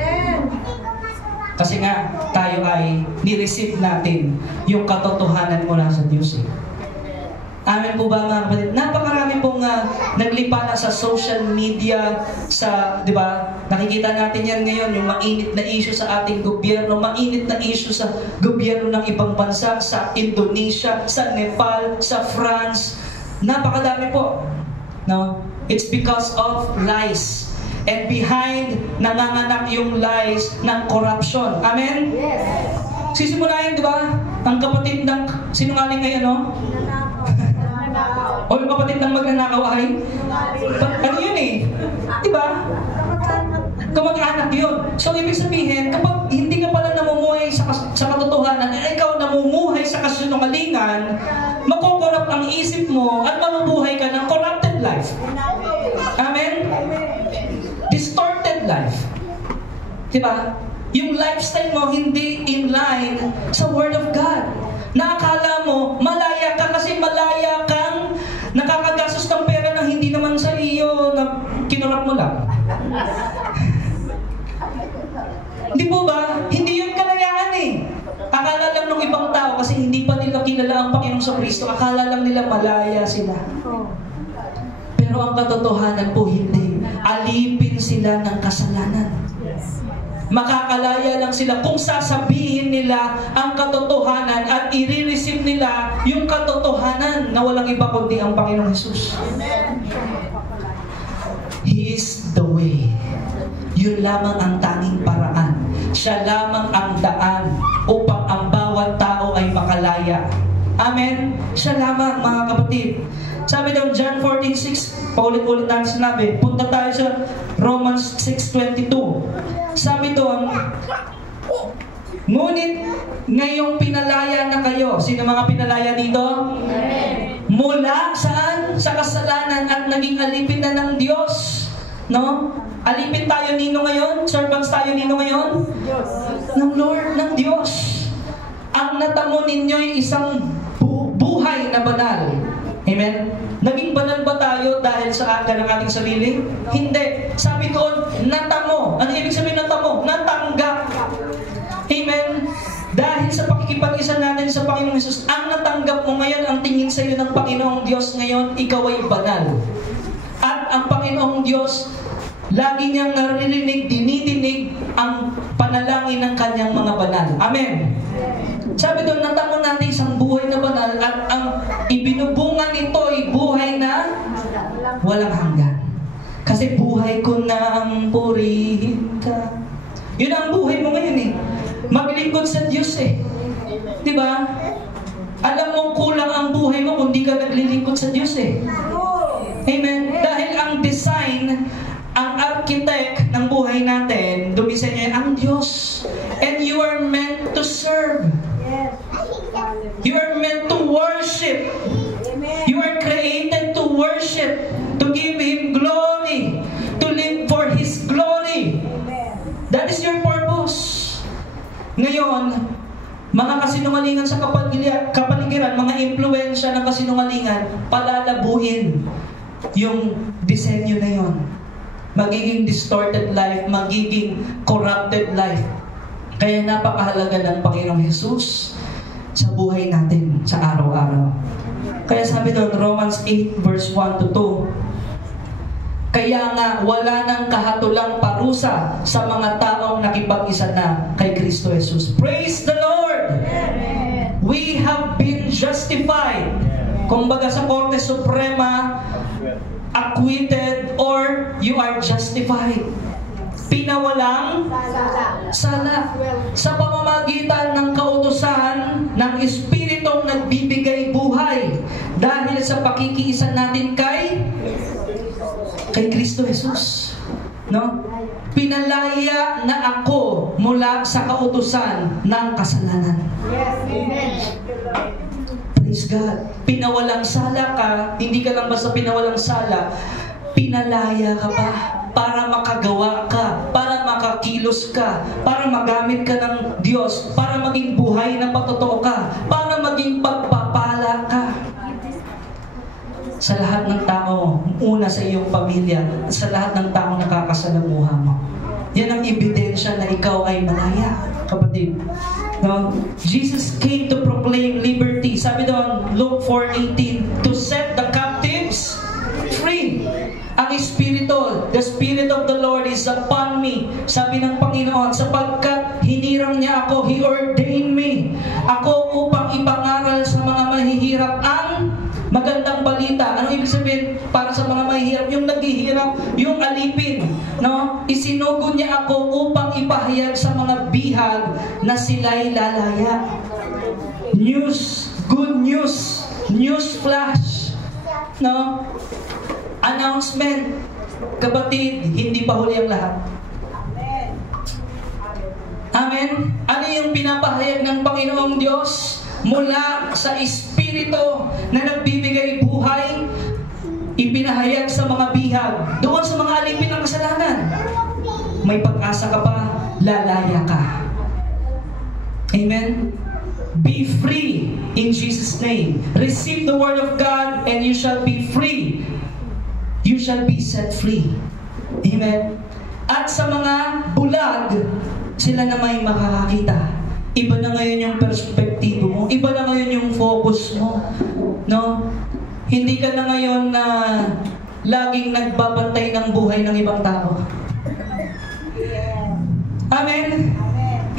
Kasi nga, tayo ay ni-receive natin yung katotohanan mula sa Diyos. Amen po ba mga kapatid? Napakarami pong naglipa na sa social media, sa, di ba, nakikita natin yan ngayon, yung mainit na issue sa ating gobyerno, mainit na issue sa gobyerno ng ibang bansa, sa Indonesia, sa Nepal, sa France. Napakadami po. No? It's because of lies. And behind, nanganganak yung lies ng corruption. Amen? Yes. Sisimulahin, di ba? Ang kapatid ng sinungaling ay ano? O yung kapatid ng magnanakaw ay? Ano yun eh? Di ba? Kamag-anak yun. So, ibig sabihin, kapag hindi ka pala namumuhay sa katotohanan, ikaw namumuhay sa kasinungalingan, makukorrupt ang isip mo at mamubuhay ka ng corrupted life. Amen? Distorted life. Diba? Yung lifestyle mo hindi in line sa Word of God. Nakakala mo, malaya ka kasi malaya kang nakakagastos ng pera na hindi naman sa iyo na kinurap mo lang. Hindi po ba? Hindi yun kalayaan eh. Akala lang ng ibang tao kasi hindi pa nila kilala ang Panginoong sa Kristo. Akala lang nila malaya sila. Pero ang katotohanan po hindi. Alipin sila ng kasalanan. Makakalaya lang sila kung sasabihin nila ang katotohanan at i-receive nila yung katotohanan na walang iba kundi ang Panginoong Jesus. He is the way. Yun lamang ang tanging paraan. Siya lamang ang daan upang ang bawat tao ay makalaya. Amen? Siya lamang, mga kapatid. Sabi daw, John 14:6, paulit-ulit natin sinabi, punta tayo sa Romans 6:22. Sabi doon, ngunit ngayong pinalaya na kayo. Sino mga pinalaya dito? Amen. Mula saan? Sa kasalanan at naging alipin na ng Diyos. No? Alipin tayo nino ngayon? Servants tayo nino ngayon? Diyos. Ng Lord, ng Diyos. Ang natamo ninyo ay isang buhay na banal. Amen? Naging banal ba tayo dahil sa aga ng ating sarili? Hindi. Sabi doon, natamo. Ano ibig sabihin natamo? Natanggap. Amen? Dahil sa pakikipag-isa natin sa Panginoong Jesus, ang natanggap mo ngayon, ang tingin sa iyo ng Panginoong Diyos ngayon, ikaw ay banal. At ang Panginoong Diyos, lagi niyang naririnig, dinidinig ang panalangin ng kanyang mga banal. Amen? Sabi doon, natamo natin isang buhay na banal at ang ibinubungan nito ay buhay na walang hanggan. Kasi buhay ko na ang purihin ka. Yun ang buhay mo ngayon eh. Maglingkod sa Diyos eh. Diba? Alam mong kulang ang buhay mo kung di ka naglilingkod sa Diyos eh. Amen? Dahil ang design, ang architect ng buhay natin, dumisenyo ang Diyos. And you are meant to serve. You are meant to worship. You are created to worship, to give Him glory, to live for His glory. That is your purpose. Ngayon, mga kasinungalingan sa kapaligiran, mga impluensya ng kasinungalingan, palalabuin yung disenyo na yon. Magiging distorted life, magiging corrupted life. Kaya napakahalaga ng Panginoong Jesus sa buhay natin sa araw-araw. Kaya sabi doon, Romans 8 verse 1 to 2. Kaya nga, wala nang kahatulang parusa sa mga taong nakipag-isa na kay Kristo Jesus. Praise the Lord! Amen. We have been justified. Kumbaga sa Korte Suprema, acquitted or you are justified. Pinawalang sala sa pamamagitan ng kautusan ng Espiritong nagbibigay buhay dahil sa pakikiisa natin kay Kristo Jesus. No? Pinalaya na ako mula sa kautusan ng kasalanan. Yes, amen. Praise God. Pinawalang sala ka, hindi ka lang basta pinawalang sala, pinalaya ka pa para makagawa ka, para makakilos ka, para magamit ka ng Diyos, para maging buhay na patotoo ka, para maging pagpapala ka sa lahat ng tao, una sa iyong pamilya, sa lahat ng tao nakakasalamuha mo. Yan ang ebidensya na ikaw ay malaya, kapatid. No? Jesus came to proclaim liberty. Sabi doon, Luke 4:18, to set the captives free. Ang Espiritu, the Spirit of the Lord is upon me. Sabi ng Panginoon, sapagkat hinirang niya ako, He ordained me. Ako upang ipangaral sa mga mahihirap ang magandang balita. Anong ibig sabihin para sa mga mahihirap? Yung naghihirap, yung alipin. No? Isinugo niya ako upang ipahayag sa mga bihag na sila'y lalaya. News, good news, news flash. No? Announcement. Kapatid, hindi pa huli ang lahat. Amen. Amen? Ano yung pinapahayag ng Panginoong Diyos? Mula sa Espiritu na nagbibigay buhay, ipinahayag sa mga bihag, doon sa mga alipin ng kasalanan. May pag-asa ka pa, lalaya ka. Amen? Be free in Jesus' name. Receive the Word of God and you shall be free. You shall be set free. Amen? At sa mga bulag, sila na may makakakita. Iba na ngayon yung perspektibo mo. Iba na ngayon yung focus mo. No? Hindi ka na ngayon na laging nagbabantay ng buhay ng ibang tao. Amen?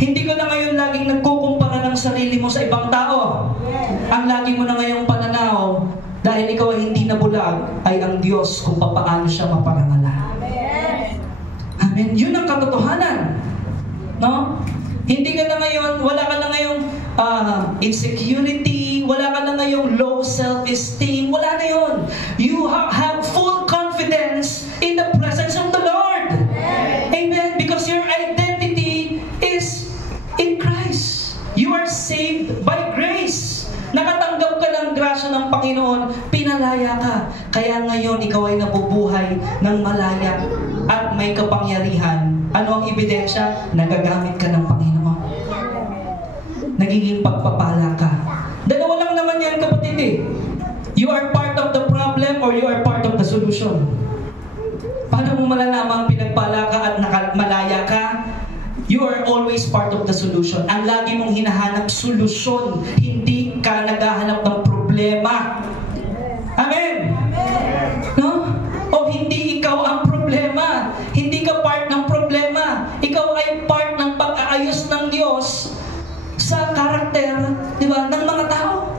Hindi ka na ngayon laging nagkukumpara ng sarili mo sa ibang tao. Ang lagi mo na ngayong pananaw, dahil ikaw ay hindi nabulag, ay ang Diyos kung paano siya maparangalan. Amen? Yun ang katotohanan. No? Hindi ka na ngayon, wala ka na ngayong insecurity, wala ka na ngayong low self-esteem, wala na yun. You have full confidence in the presence of the Lord. Amen? Because your identity is in Christ. You are saved by grace. Nakatanggap ka ng grasya ng Panginoon, pinalaya ka. Kaya ngayon, ikaw ay nabubuhay ng malaya at may kapangyarihan. Ano ang ebidensya? Nagagamit ka ng Panginoon. Nagiging pagpapala ka. Dalawa lang naman yan, kapatid eh. You are part of the problem or you are part of the solution. Paano mo malalaman pinagpala ka at malaya ka? You are always part of the solution. Ang lagi mong hinahanap solusyon, hindi ka naghahanap ng problema. Amen? No? O hindi ikaw ang problema. Hindi ka part ng problema. Ikaw ay part ng pag-aayos ng Diyos sa karakter, di ba, ng mga tao.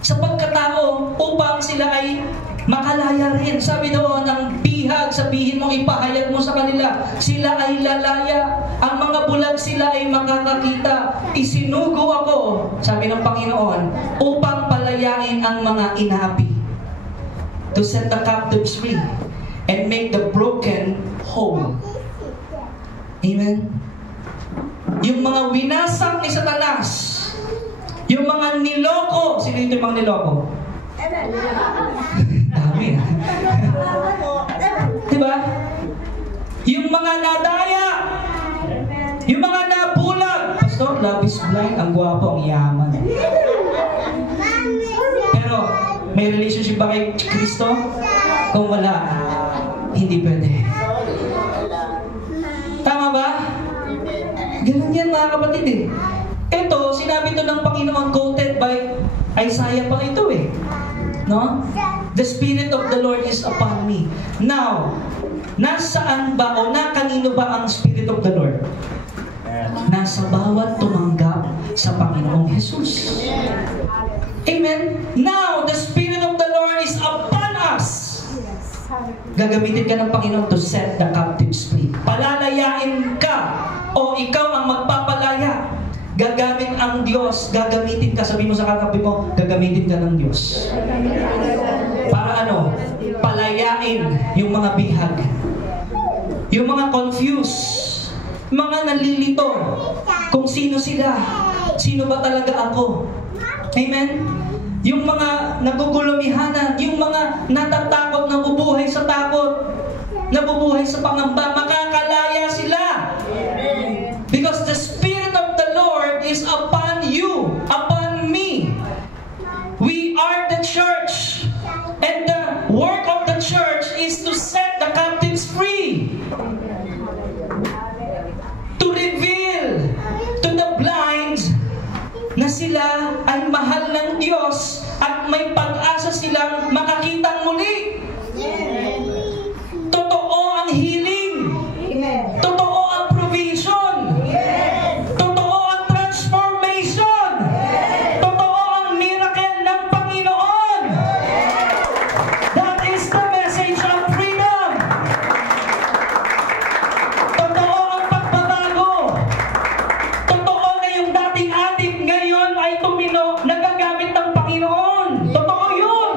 Sa pagkatao, upang sila ay makalaya rin. Sabi doon, ang bihag, sabihin mong ipahayag mo sa kanila, sila ay lalaya. Ang mga bulag sila ay makakakita. Isinugo ako, sabi ng Panginoon, upang palayain ang mga inaapi. To set the captives free and make the broken whole. Amen? Yung mga winasak ni Satanas, yung mga niloko, sino yung mga niloko? Dami. Diba? Yung mga nadaya, yung mga nabulag. Pastor, love is blind, ang gwapo, ang yaman. Pero, may relationship ba kay Kristo? Kung wala, hindi pwede. Tama ba? Ganun yan mga kapatid eh. Ito, sinabi to ng Panginoon, quoted by Isaiah pa ito eh. No? The Spirit of the Lord is upon me. Now, nasaan ba o kanino ba ang Spirit of the Lord? Nasa bawat tumanggap sa Panginoong Jesus. Amen? Now, the Spirit of the Lord is upon us. Gagamitin ka ng Panginoon to set the captives free. Palalayain ka o ikaw ang magpapalaya. Gagamit ang Diyos, gagamitin ka. Sabi mo sa katabi mo, gagamitin ka ng Diyos. Para ano? Palayain yung mga bihag. Yung mga confused. Mga nalilito. Kung sino sila. Sino ba talaga ako? Amen? Yung mga nagugulumihanan, yung mga natatakot, nabubuhay sa takot, nabubuhay sa pangamba, makakalaya sila. Because the Spirit of the Lord is upon you, upon me. We are the church. And the work of the church is to set the captives free. To reveal to the blind na sila ay mahal ng Diyos at may pag-asa silang makakitang muli. Totoo ang healing. Totoo ang provision. Totoo ang transformation. Totoo ang miracle ng Panginoon. That is the message of freedom. Totoo ang pagbabago. Totoo na yung dating adik ngayon ay tumino, nagagamit ng Panginoon. Totoo yun.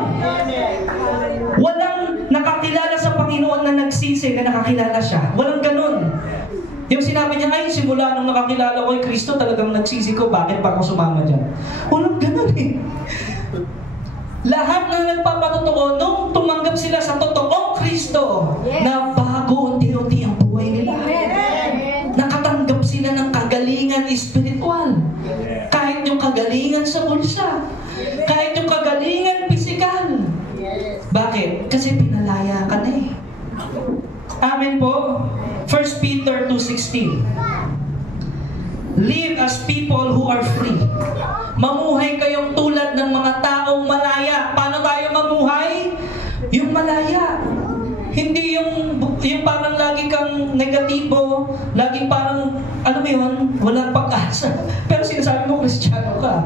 Walang nakakilala sa Panginoon na nagsisi na nakakilala siya. Walang ganun. Yung sinabi niya, ay simula nung nakakilala ko kay Kristo, talagang nagsisi ko, bakit pa ako sumama dyan? Walang ganun eh. Lahat na nagpapatotoo, nung tumanggap sila sa totoong Kristo, na bago unti-unti ang buhay nila. Nakatanggap sila ng kagalingan espiritual. Kahit yung kagalingan sa bulsa. Kahit yung kagalingan pisikal. Bakit? Kasi pinalaya ka na eh. Amen po. 1 Peter 2:16. Live as people who are free. Mamuhay kayong tulad ng mga taong malaya. Paano tayo mamuhay? Yung malaya. Hindi yung parang lagi kang negatibo, lagi parang, ano mo yun, walang pag-asa. Pero sinasabi mo, Kristiyano ka.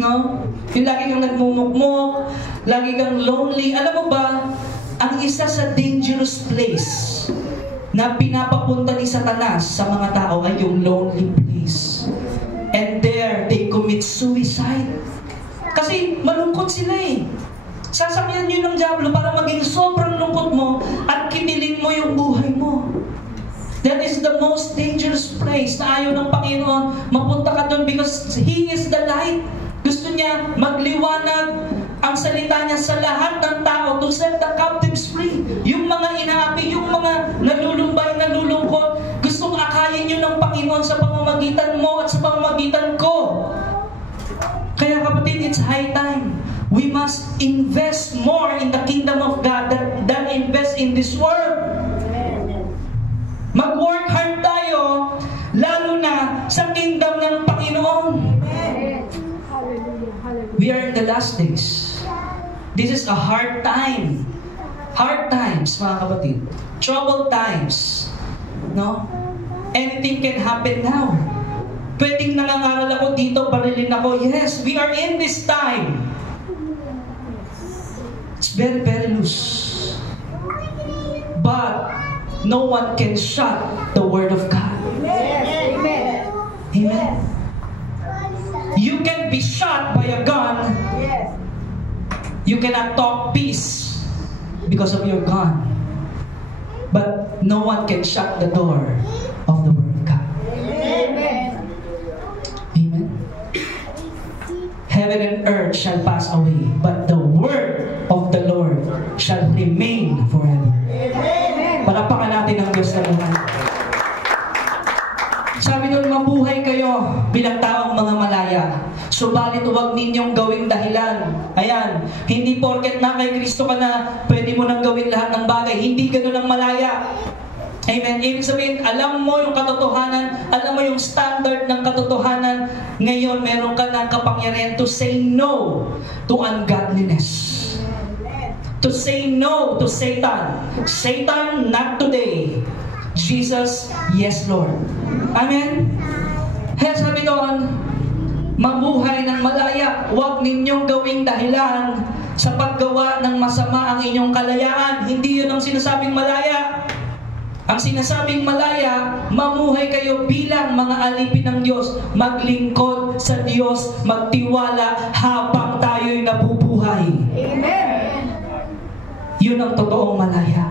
No? Yung lagi kang nagmumukmok, lagi kang lonely. Alam mo ba, ang isa sa dangerous place na pinapapunta ni Satanas sa mga tao ay yung lonely place. And there, they commit suicide. Kasi malungkot sila eh. Sasakyan yun ng diablo para maging sobrang lungkot mo at kitilin mo yung buhay mo. That is the most dangerous place na ayaw ng Panginoon. Mapunta ka doon because He is the light. Gusto niya magliwanag ang salita niya sa lahat ng tao to set the captives free. Yung mga inaapi, yung mga nalulumbay, nalulungkot, gustong akayin yun ng Panginoon sa pamamagitan mo at sa pamamagitan ko. Kaya kapatid, it's high time. We must invest more in the kingdom of God than invest in this world. Mag-work hard tayo, lalo na sa kingdom ng Panginoon. We are in the last days. This is a hard time. Hard times, mga kapatid. Troubled times. No? Anything can happen now. Pwedeng nangangaral ako dito, barilin ako. Yes, we are in this time. It's very, very loose. But no one can shut the Word of God. Amen. Amen. You can be shot by a gun. You cannot talk peace because of your gun. But no one can shut the door of the Word of God. Amen. Amen. Heaven and earth shall pass away, but the word of the Lord shall remain forever. Amen. Palapakan natin ang Diyos na buhay. Sabi doon, mabuhay kayo bilang taong mga malaya. Subalit huwag ninyong gawing dahilan. Ayan, hindi porket na kay Kristo ka na, pwede mo nang gawin lahat ng bagay. Hindi ganun ang malaya. Amen. Ibig sabihin, alam mo yung katotohanan, alam mo yung standard ng katotohanan. Ngayon, meron ka ng kapangyarihan to say no to ungodliness. To say no to Satan. Satan, not today. Jesus, yes Lord. Amen? Kaya sabi doon, mabuhay ng malaya. Huwag ninyong gawing dahilan sa paggawa ng masama ang inyong kalayaan. Hindi yun ang sinasabing malaya. Ang sinasabing malaya, mamuhay kayo bilang mga alipin ng Diyos. Maglingkod sa Diyos, magtiwala habang tayo'y nabubuhay. Amen. Yun ang totoong malaya.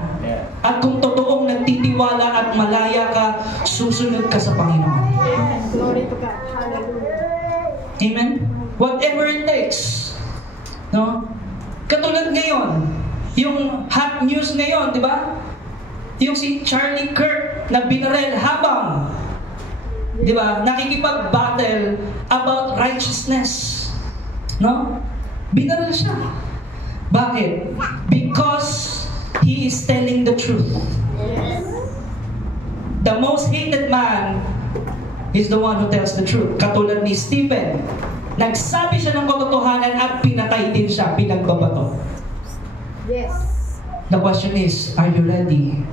At kung totoong nagtitiwala at malaya ka, susunod ka sa Panginoon. Amen. Glory to God. Hallelujah. Amen? Whatever it takes. No? Katulad ngayon, yung hot news ngayon, di ba? Yung si Charlie Kirk na binarel habang, di ba, nakikipag-battle about righteousness. No? Binarel siya. Bakit? Because he is telling the truth. Yes. The most hated man is the one who tells the truth. Katulad ni Stephen. Nagsabi siya ng katotohanan at pinatay din siya, pinagbabato. Yes. The question is, are you ready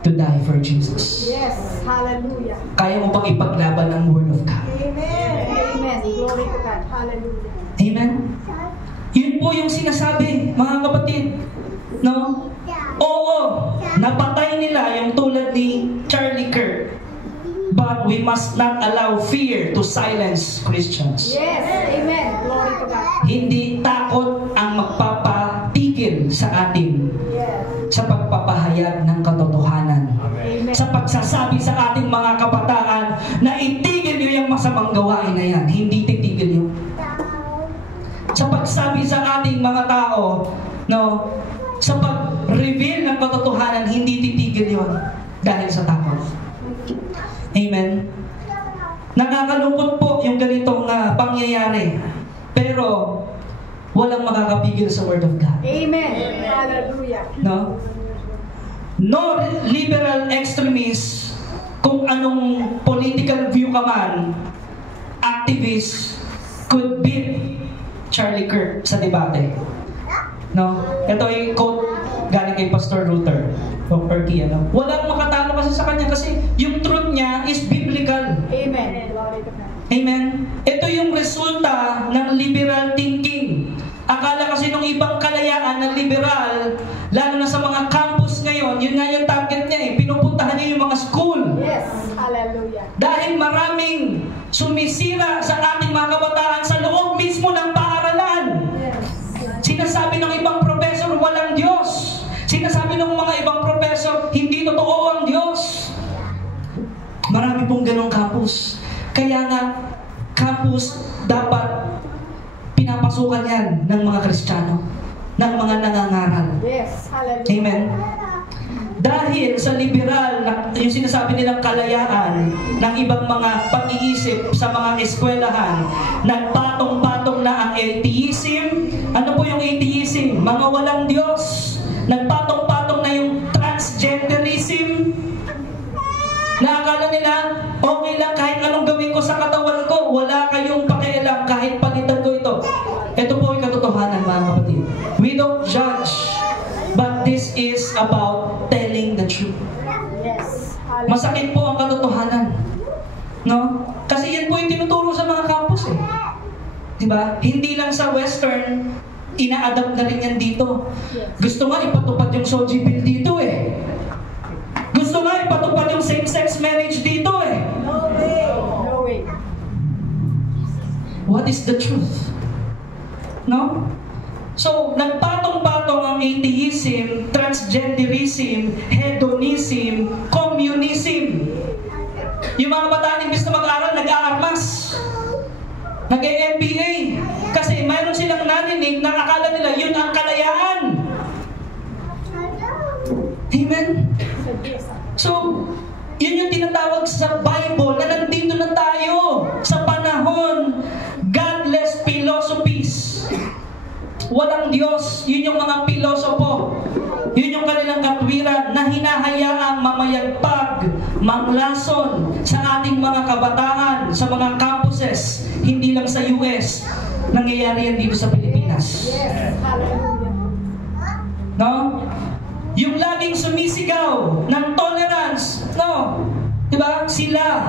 to die for Jesus? Yes. Hallelujah. Kaya mo bang ipaglaban ng Word of God? Amen. Amen. Glory to God. Hallelujah. Amen? Yun po yung sinasabi, mga kapatid. No? Oo, napatay nila yung tulad ni Charlie Kirk. But we must not allow fear to silence Christians. Yes. Amen. Glory to God. Hindi takot ang magpapatigil sa atin Yes. sa pagpapahayag ng katotohanan. Amen. Sa pagsasabi sa ating mga kabataan na itigil nyo yung masamang gawain na yan. Hindi titigil yun. Sa pagsabi sa ating mga tao, no, sa pag-reveal ng katotohanan, hindi titigil yun dahil sa takot. Amen? Nakakalungkot po yung ganitong pangyayari. Pero, walang makakapigil sa Word of God. Amen. Hallelujah. No? No liberal extremist, kung anong political view ka man, activist, could beat Charlie Kirk sa debate. No? Ito ay quote galing kay Pastor Ruther of Turkey. Walang makatalo kasi sa kanya kasi yung truth niya is biblical. Amen. Glory to God. Amen? Ito yung resulta ng liberal thinking. Akala kasi nung ibang kalayaan ng liberal, lalo na sa mga campus ngayon, yun nga yung target niya eh. Pinupuntahan niya yung mga school. Yes. Hallelujah. Dahil maraming sumisira sa ating mga kabataan sa loob mismo ng paaralan. Yes. Sinasabi ng ibang professor, walang Diyos. Sinasabi ng mga ibang professor, hindi totoo ang Diyos. Marami pong ganong campus. Kaya nga, campus dapat pinapasukan yan ng mga Kristiyano, ng mga nangangaral. Yes. Hallelujah. Amen? Dahil sa liberal, yung sinasabi nilang kalayaan ng ibang mga pag-iisip sa mga eskwelahan, nagpatong-patong na ang atheism. Ano po yung atheism? Mga walang Diyos. Nagpatong-patong na yung transgenderism. Naakala nila, okay lang kahit anong gawin ko sa katawan ko, wala kayong pakialam kahit palitan ko ito. Ito po yung katotohanan, mga kapatid. We don't judge, but this is about telling the truth. Yes. Masakit po ang katotohanan. No? Kasi yan po yung tinuturo sa mga campus eh. Diba? Hindi lang sa Western, ina-adapt na rin yan dito. Gusto nga ipatupad yung Soji Bill dito eh. Gusto nga ipatupad yung same-sex marriage dito eh. No way. No way. What is the truth? No? So, nagpatong-patong ang atheism, transgenderism, hedonism, communism. Yung mga bataan imbis na mag-aral, nag-aarmas. Nag-MBA. Kasi mayroon silang narinig na akala nila yun ang kalayaan. Amen? So, yun yung tinatawag sa Bible na nandito na tayo sa panahon godless philosophies. Walang Diyos. Yun yung mga pilosopo. Yun yung kanilang katwiran na hinahayaang mamayagpag manglason sa ating mga kabataan, sa mga campuses, hindi lang sa US, nangyayari yan dito sa Pilipinas. Yes. Hallelujah. No? Yung laging sumisigaw ng tolerance, no? Diba? Sila,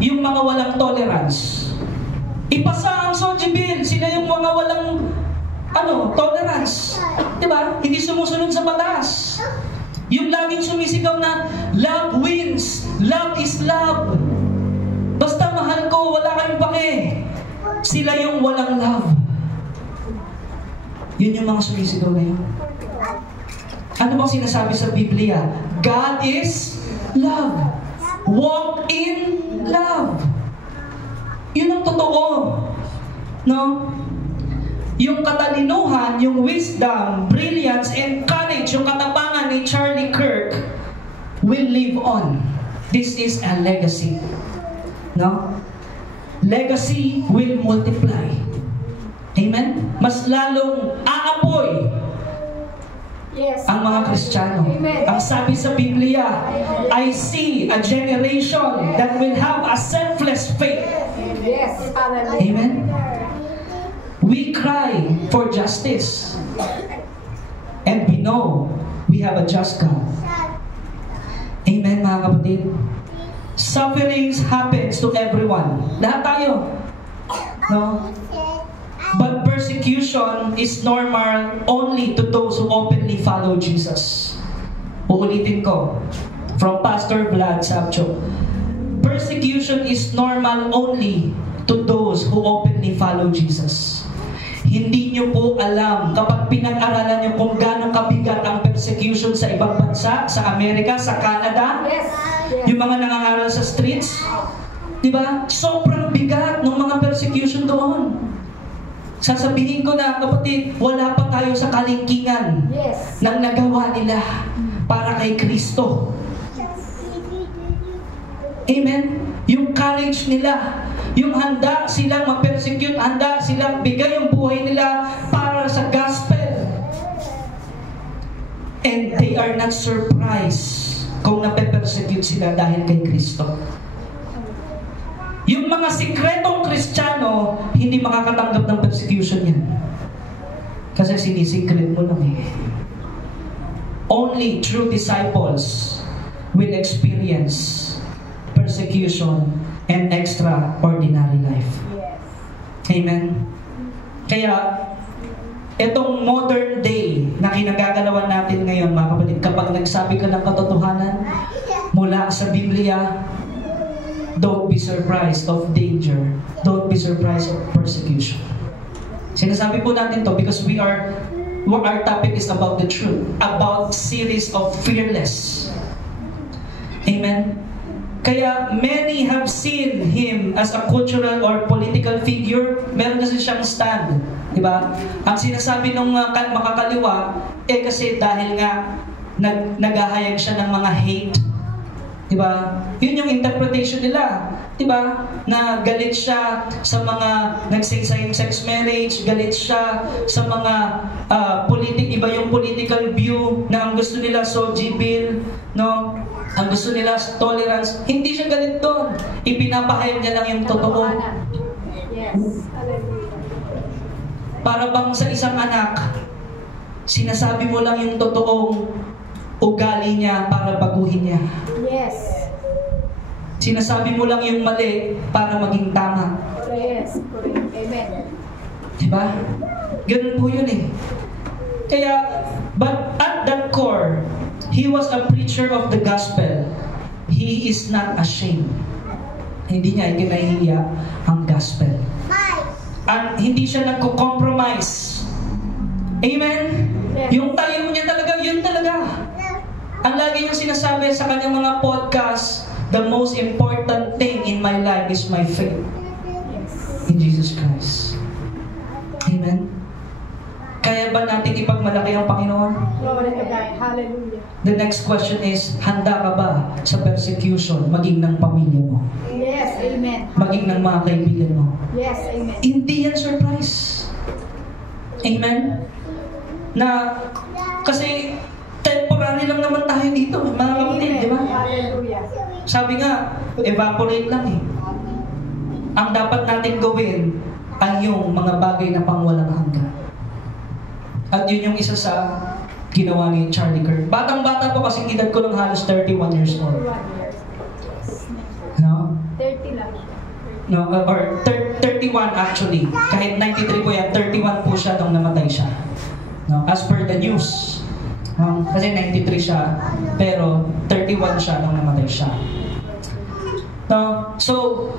yung mga walang tolerance. Ipasa ang Soji Bill, sila yung mga walang tolerance. Diba? Hindi sumusunod sa batas. Yung laging sumisigaw na love wins, love is love. Basta mahal ko, wala kayong pake. Sila yung walang love. Yun yung mga sumisigaw na yun. Ano bang sinasabi sa Biblia? God is love. Walk in love. Yun ang totoo. No? Yung katalinuhan, yung wisdom, brilliance, and courage, yung katapangan ni Charlie Kirk will live on. This is a legacy. No? Legacy will multiply. Amen? Mas lalong aapoy Yes. ang mga Kristiyano. Amen. Ang sabi sa Biblia, I see a generation that will have a selfless faith. Yes. Hallelujah. Amen? We cry for justice. And we know we have a just God. Amen, mga kapatid? Sufferings happens to everyone. Lahat tayo. No? But persecution is normal only to those who openly follow Jesus. Uulitin ko. From Pastor Vlad Sabcho. Persecution is normal only to those who openly follow Jesus. Hindi nyo po alam kapag pinag-aralan nyo kung gano'ng kabigat ang persecution sa ibang bansa, sa Amerika, sa Canada, Yes. Yes. yung mga nangangaral sa streets, diba? Sobrang bigat ng mga persecution doon. Sasabihin ko na, kapatid, wala pa tayo sa kalingkingan Yes. ng nagawa nila para kay Kristo. Amen? Yung courage nila, yung handa silang ma-persecute, handa silang bigay yung buhay nila para sa gospel. And they are not surprised kung nape-persecute sila dahil kay Kristo. Yung mga sikretong Kristiyano, hindi makakatanggap ng persecution yan. Kasi sinisikret mo lang eh. Only true disciples will experience persecution and extraordinary life. Yes. Amen? Kaya, itong modern day na kinagagalawan natin ngayon, mga kapatid, kapag nagsabi ka ng katotohanan mula sa Biblia, don't be surprised of danger. Don't be surprised of persecution. Sinasabi po natin to because our topic is about the truth, about series of fearless. Amen? Kaya many have seen him as a cultural or political figure. Meron kasi siyang stand. Diba? Ang sinasabi ng makakaliwa, kasi dahil nga naghahayag siya ng mga hate. Diba? Yun yung interpretation nila. Diba? Na galit siya sa mga nag-same-sex marriage, galit siya sa mga iba yung political view na ang gusto nila Soji Bill, no? Ang gusto nila tolerance. Hindi siya galit doon. Ipinapahayag niya lang yung totoo. Yes. Hallelujah. Para bang sa isang anak, sinasabi mo lang yung totoong ugali niya para baguhin niya. Yes. Sinasabi mo lang yung mali para maging tama. Yes. Correct. Amen. Diba? Ganun po yun eh. Kaya, but at that core, he was a preacher of the gospel. He is not ashamed. Hindi niya ikinahihiya ang gospel. At hindi siya nagko-compromise. Amen? Yes. Yung tayo niya talaga, yun talaga. Ang lagi niyang sinasabi sa kanyang mga podcast, the most important thing in my life is my faith in Jesus Christ. Amen? Kaya ba natin ipagmalaki ang Panginoon? Glory to God. Hallelujah. The next question is, handa ka ba sa persecution maging ng pamilya mo? Yes. Amen. Maging ng mga kaibigan mo? Yes. Amen. Hindi yan surprise. Amen? Na, kasi Temporary lang naman tayo dito, mga kapatid, di ba? Hallelujah. Sabi nga, evaporate lang eh. Ang dapat natin gawin ay yung mga bagay na pangwalang hanggan. At yun yung isa sa ginawa ni Charlie Kirk. Batang-bata po kasi edad ko lang halos 31 years old. 31 years. No? 30 lang. No, or 31 actually. Kahit 93 po yan, 31 po siya nung namatay siya. No, as per the news. Kasi 93 siya, pero 31 siya nung namatay siya. No, so,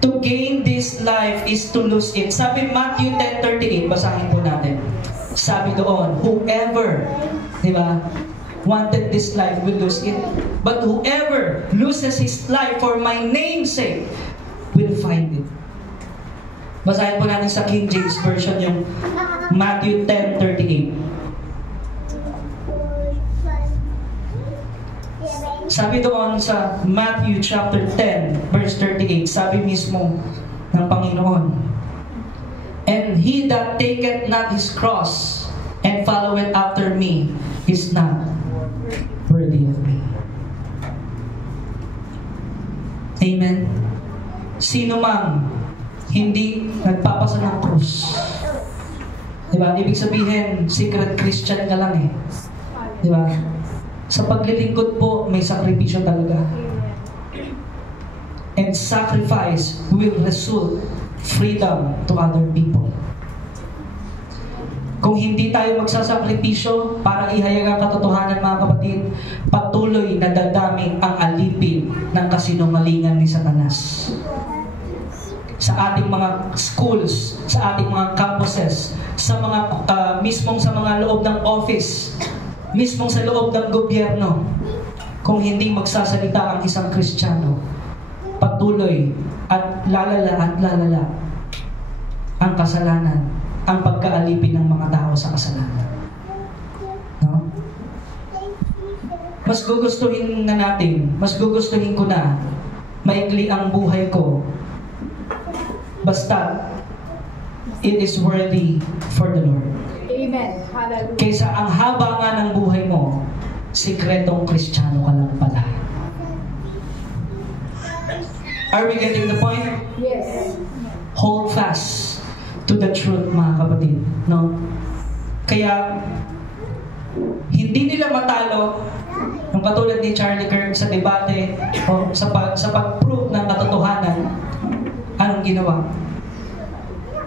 to gain this life is to lose it. Sabi Matthew 10:38, basahin po natin. Sabi doon, whoever, di ba, wanted this life will lose it. But whoever loses his life for my name's sake will find it. Basahin po natin sa King James Version yung Matthew 10:38. Sabi doon sa Matthew chapter 10 verse 38, sabi mismo ng Panginoon, and he that taketh not his cross and followeth after me is not worthy of me. Amen. Sino mang hindi nagpapasa ng krus, diba? Ibig sabihin, secret Christian ka lang eh. Diba? Sa paglilingkod po, may sakripisyo talaga. And sacrifice will result freedom to other people. Kung hindi tayo magsasakripisyo para ihayag ang katotohanan, mga kapatid, patuloy na dadami ang alipin ng kasinungalingan ni Satanas. Sa ating mga schools, sa ating mga campuses, sa mga mismong sa mga loob ng office, mismong sa loob ng gobyerno, kung hindi magsasalita ang isang Kristiyano, patuloy at lalala ang kasalanan, ang pagkaalipin ng mga tao sa kasalanan. No? Mas gugustuhin na natin, mas gugustuhin ko na maikli ang buhay ko basta it is worthy for the Lord. Amen. Hallelujah. Kaysa ang haba nga ng buhay mo, sikretong Kristiyano ka lang pala. Are we getting the point? Yes. Hold fast to the truth, mga kapatid. No? Kaya, hindi nila matalo yung katulad ni Charlie Kirk sa debate o sa pag-prove ng katotohanan. Anong ginawa?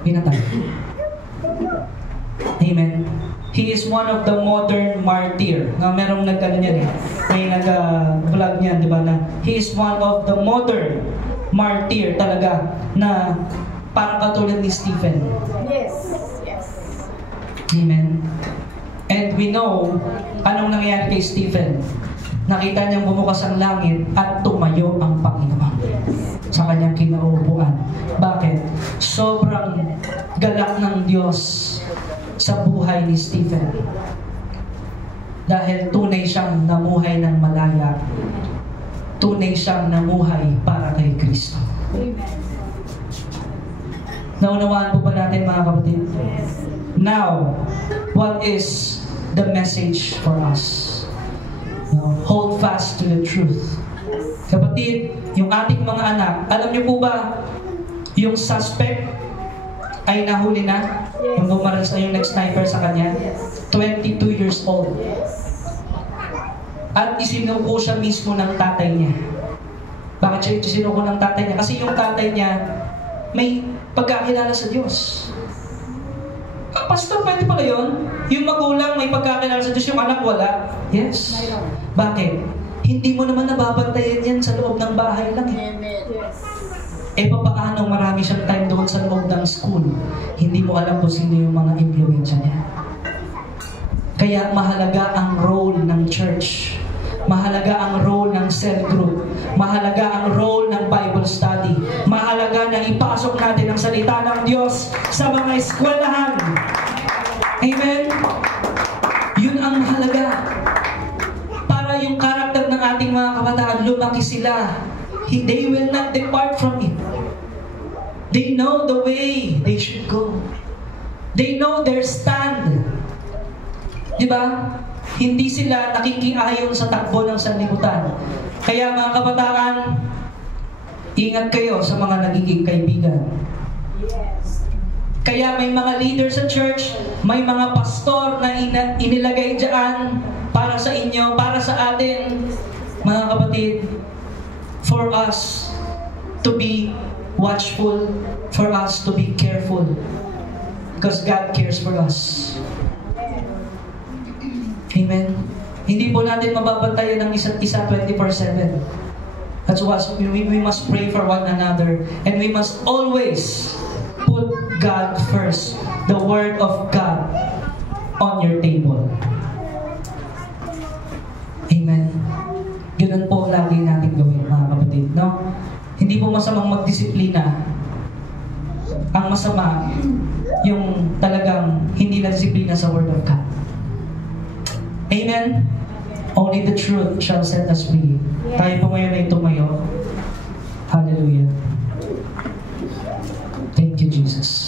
Pinatay. Amen. He is one of the modern martyr. Nga merong nag-ano niyan eh. May nag-vlog niyan, di ba, na he is one of the modern martyr talaga na parang katulad ni Stephen. Yes. Yes. Amen. And we know anong nangyayari kay Stephen. Nakita niyang bumukas ang langit at tumayo ang Panginoon sa kanyang kinauupuan. Bakit? Sobrang galak ng Diyos sa buhay ni Stephen. Dahil tunay siyang namuhay ng malaya. Tunay siyang namuhay para kay Kristo. Amen. Naunawaan po ba natin, mga kapatid? Yes. Now, what is the message for us? Hold fast to the truth. Kapatid, yung ating mga anak, alam niyo po ba, yung suspect ay nahuli na? Yes. Yung bumaril sa yung nag-sniper sa kanya? Yes. 22 years old. Yes. At isinuko siya mismo ng tatay niya. Bakit siya isinuko ng tatay niya? Kasi yung tatay niya may pagkakilala sa Diyos. Pastor, pwede pala yun? Yung magulang may pagkakilala sa Diyos, yung anak wala? Yes. Bakit? Hindi mo naman nababantayan yan sa loob ng bahay lang eh. Yes. Eh papaano marami siyang time doon sa loob ng school? Hindi mo alam kung sino yung mga influensya niya. Kaya mahalaga ang role ng church. Mahalaga ang role ng cell group. Mahalaga ang role ng Bible study. Mahalaga na ipasok natin ang salita ng Diyos sa mga eskwelahan. Amen? Yun ang mahalaga. Para yung karakter ng ating mga kabataan, lumaki sila. They will not depart from it. They know the way they should go. They know their stand. Diba? Hindi sila nakikiayon sa takbo ng sanlibutan. Kaya mga kabataan, ingat kayo sa mga nagiging kaibigan. Yes. Kaya may mga leader sa church, may mga pastor na inilagay dyan para sa inyo, para sa atin, mga kapatid, for us to be watchful, for us to be careful. Because God cares for us. Amen. Hindi po natin mababantayan ng isa't isa 24/7. That's why we must pray for one another. And we must always put God first. The Word of God on your table. Amen. Ganun po lagi natin gawin, mga kapatid. No? Hindi po masamang magdisiplina. Ang masama, yung talagang hindi na disiplina sa Word of God. Amen? Only the truth shall set us free. Yes. Tayo po ngayon ay tumayo. Hallelujah. Thank you, Jesus.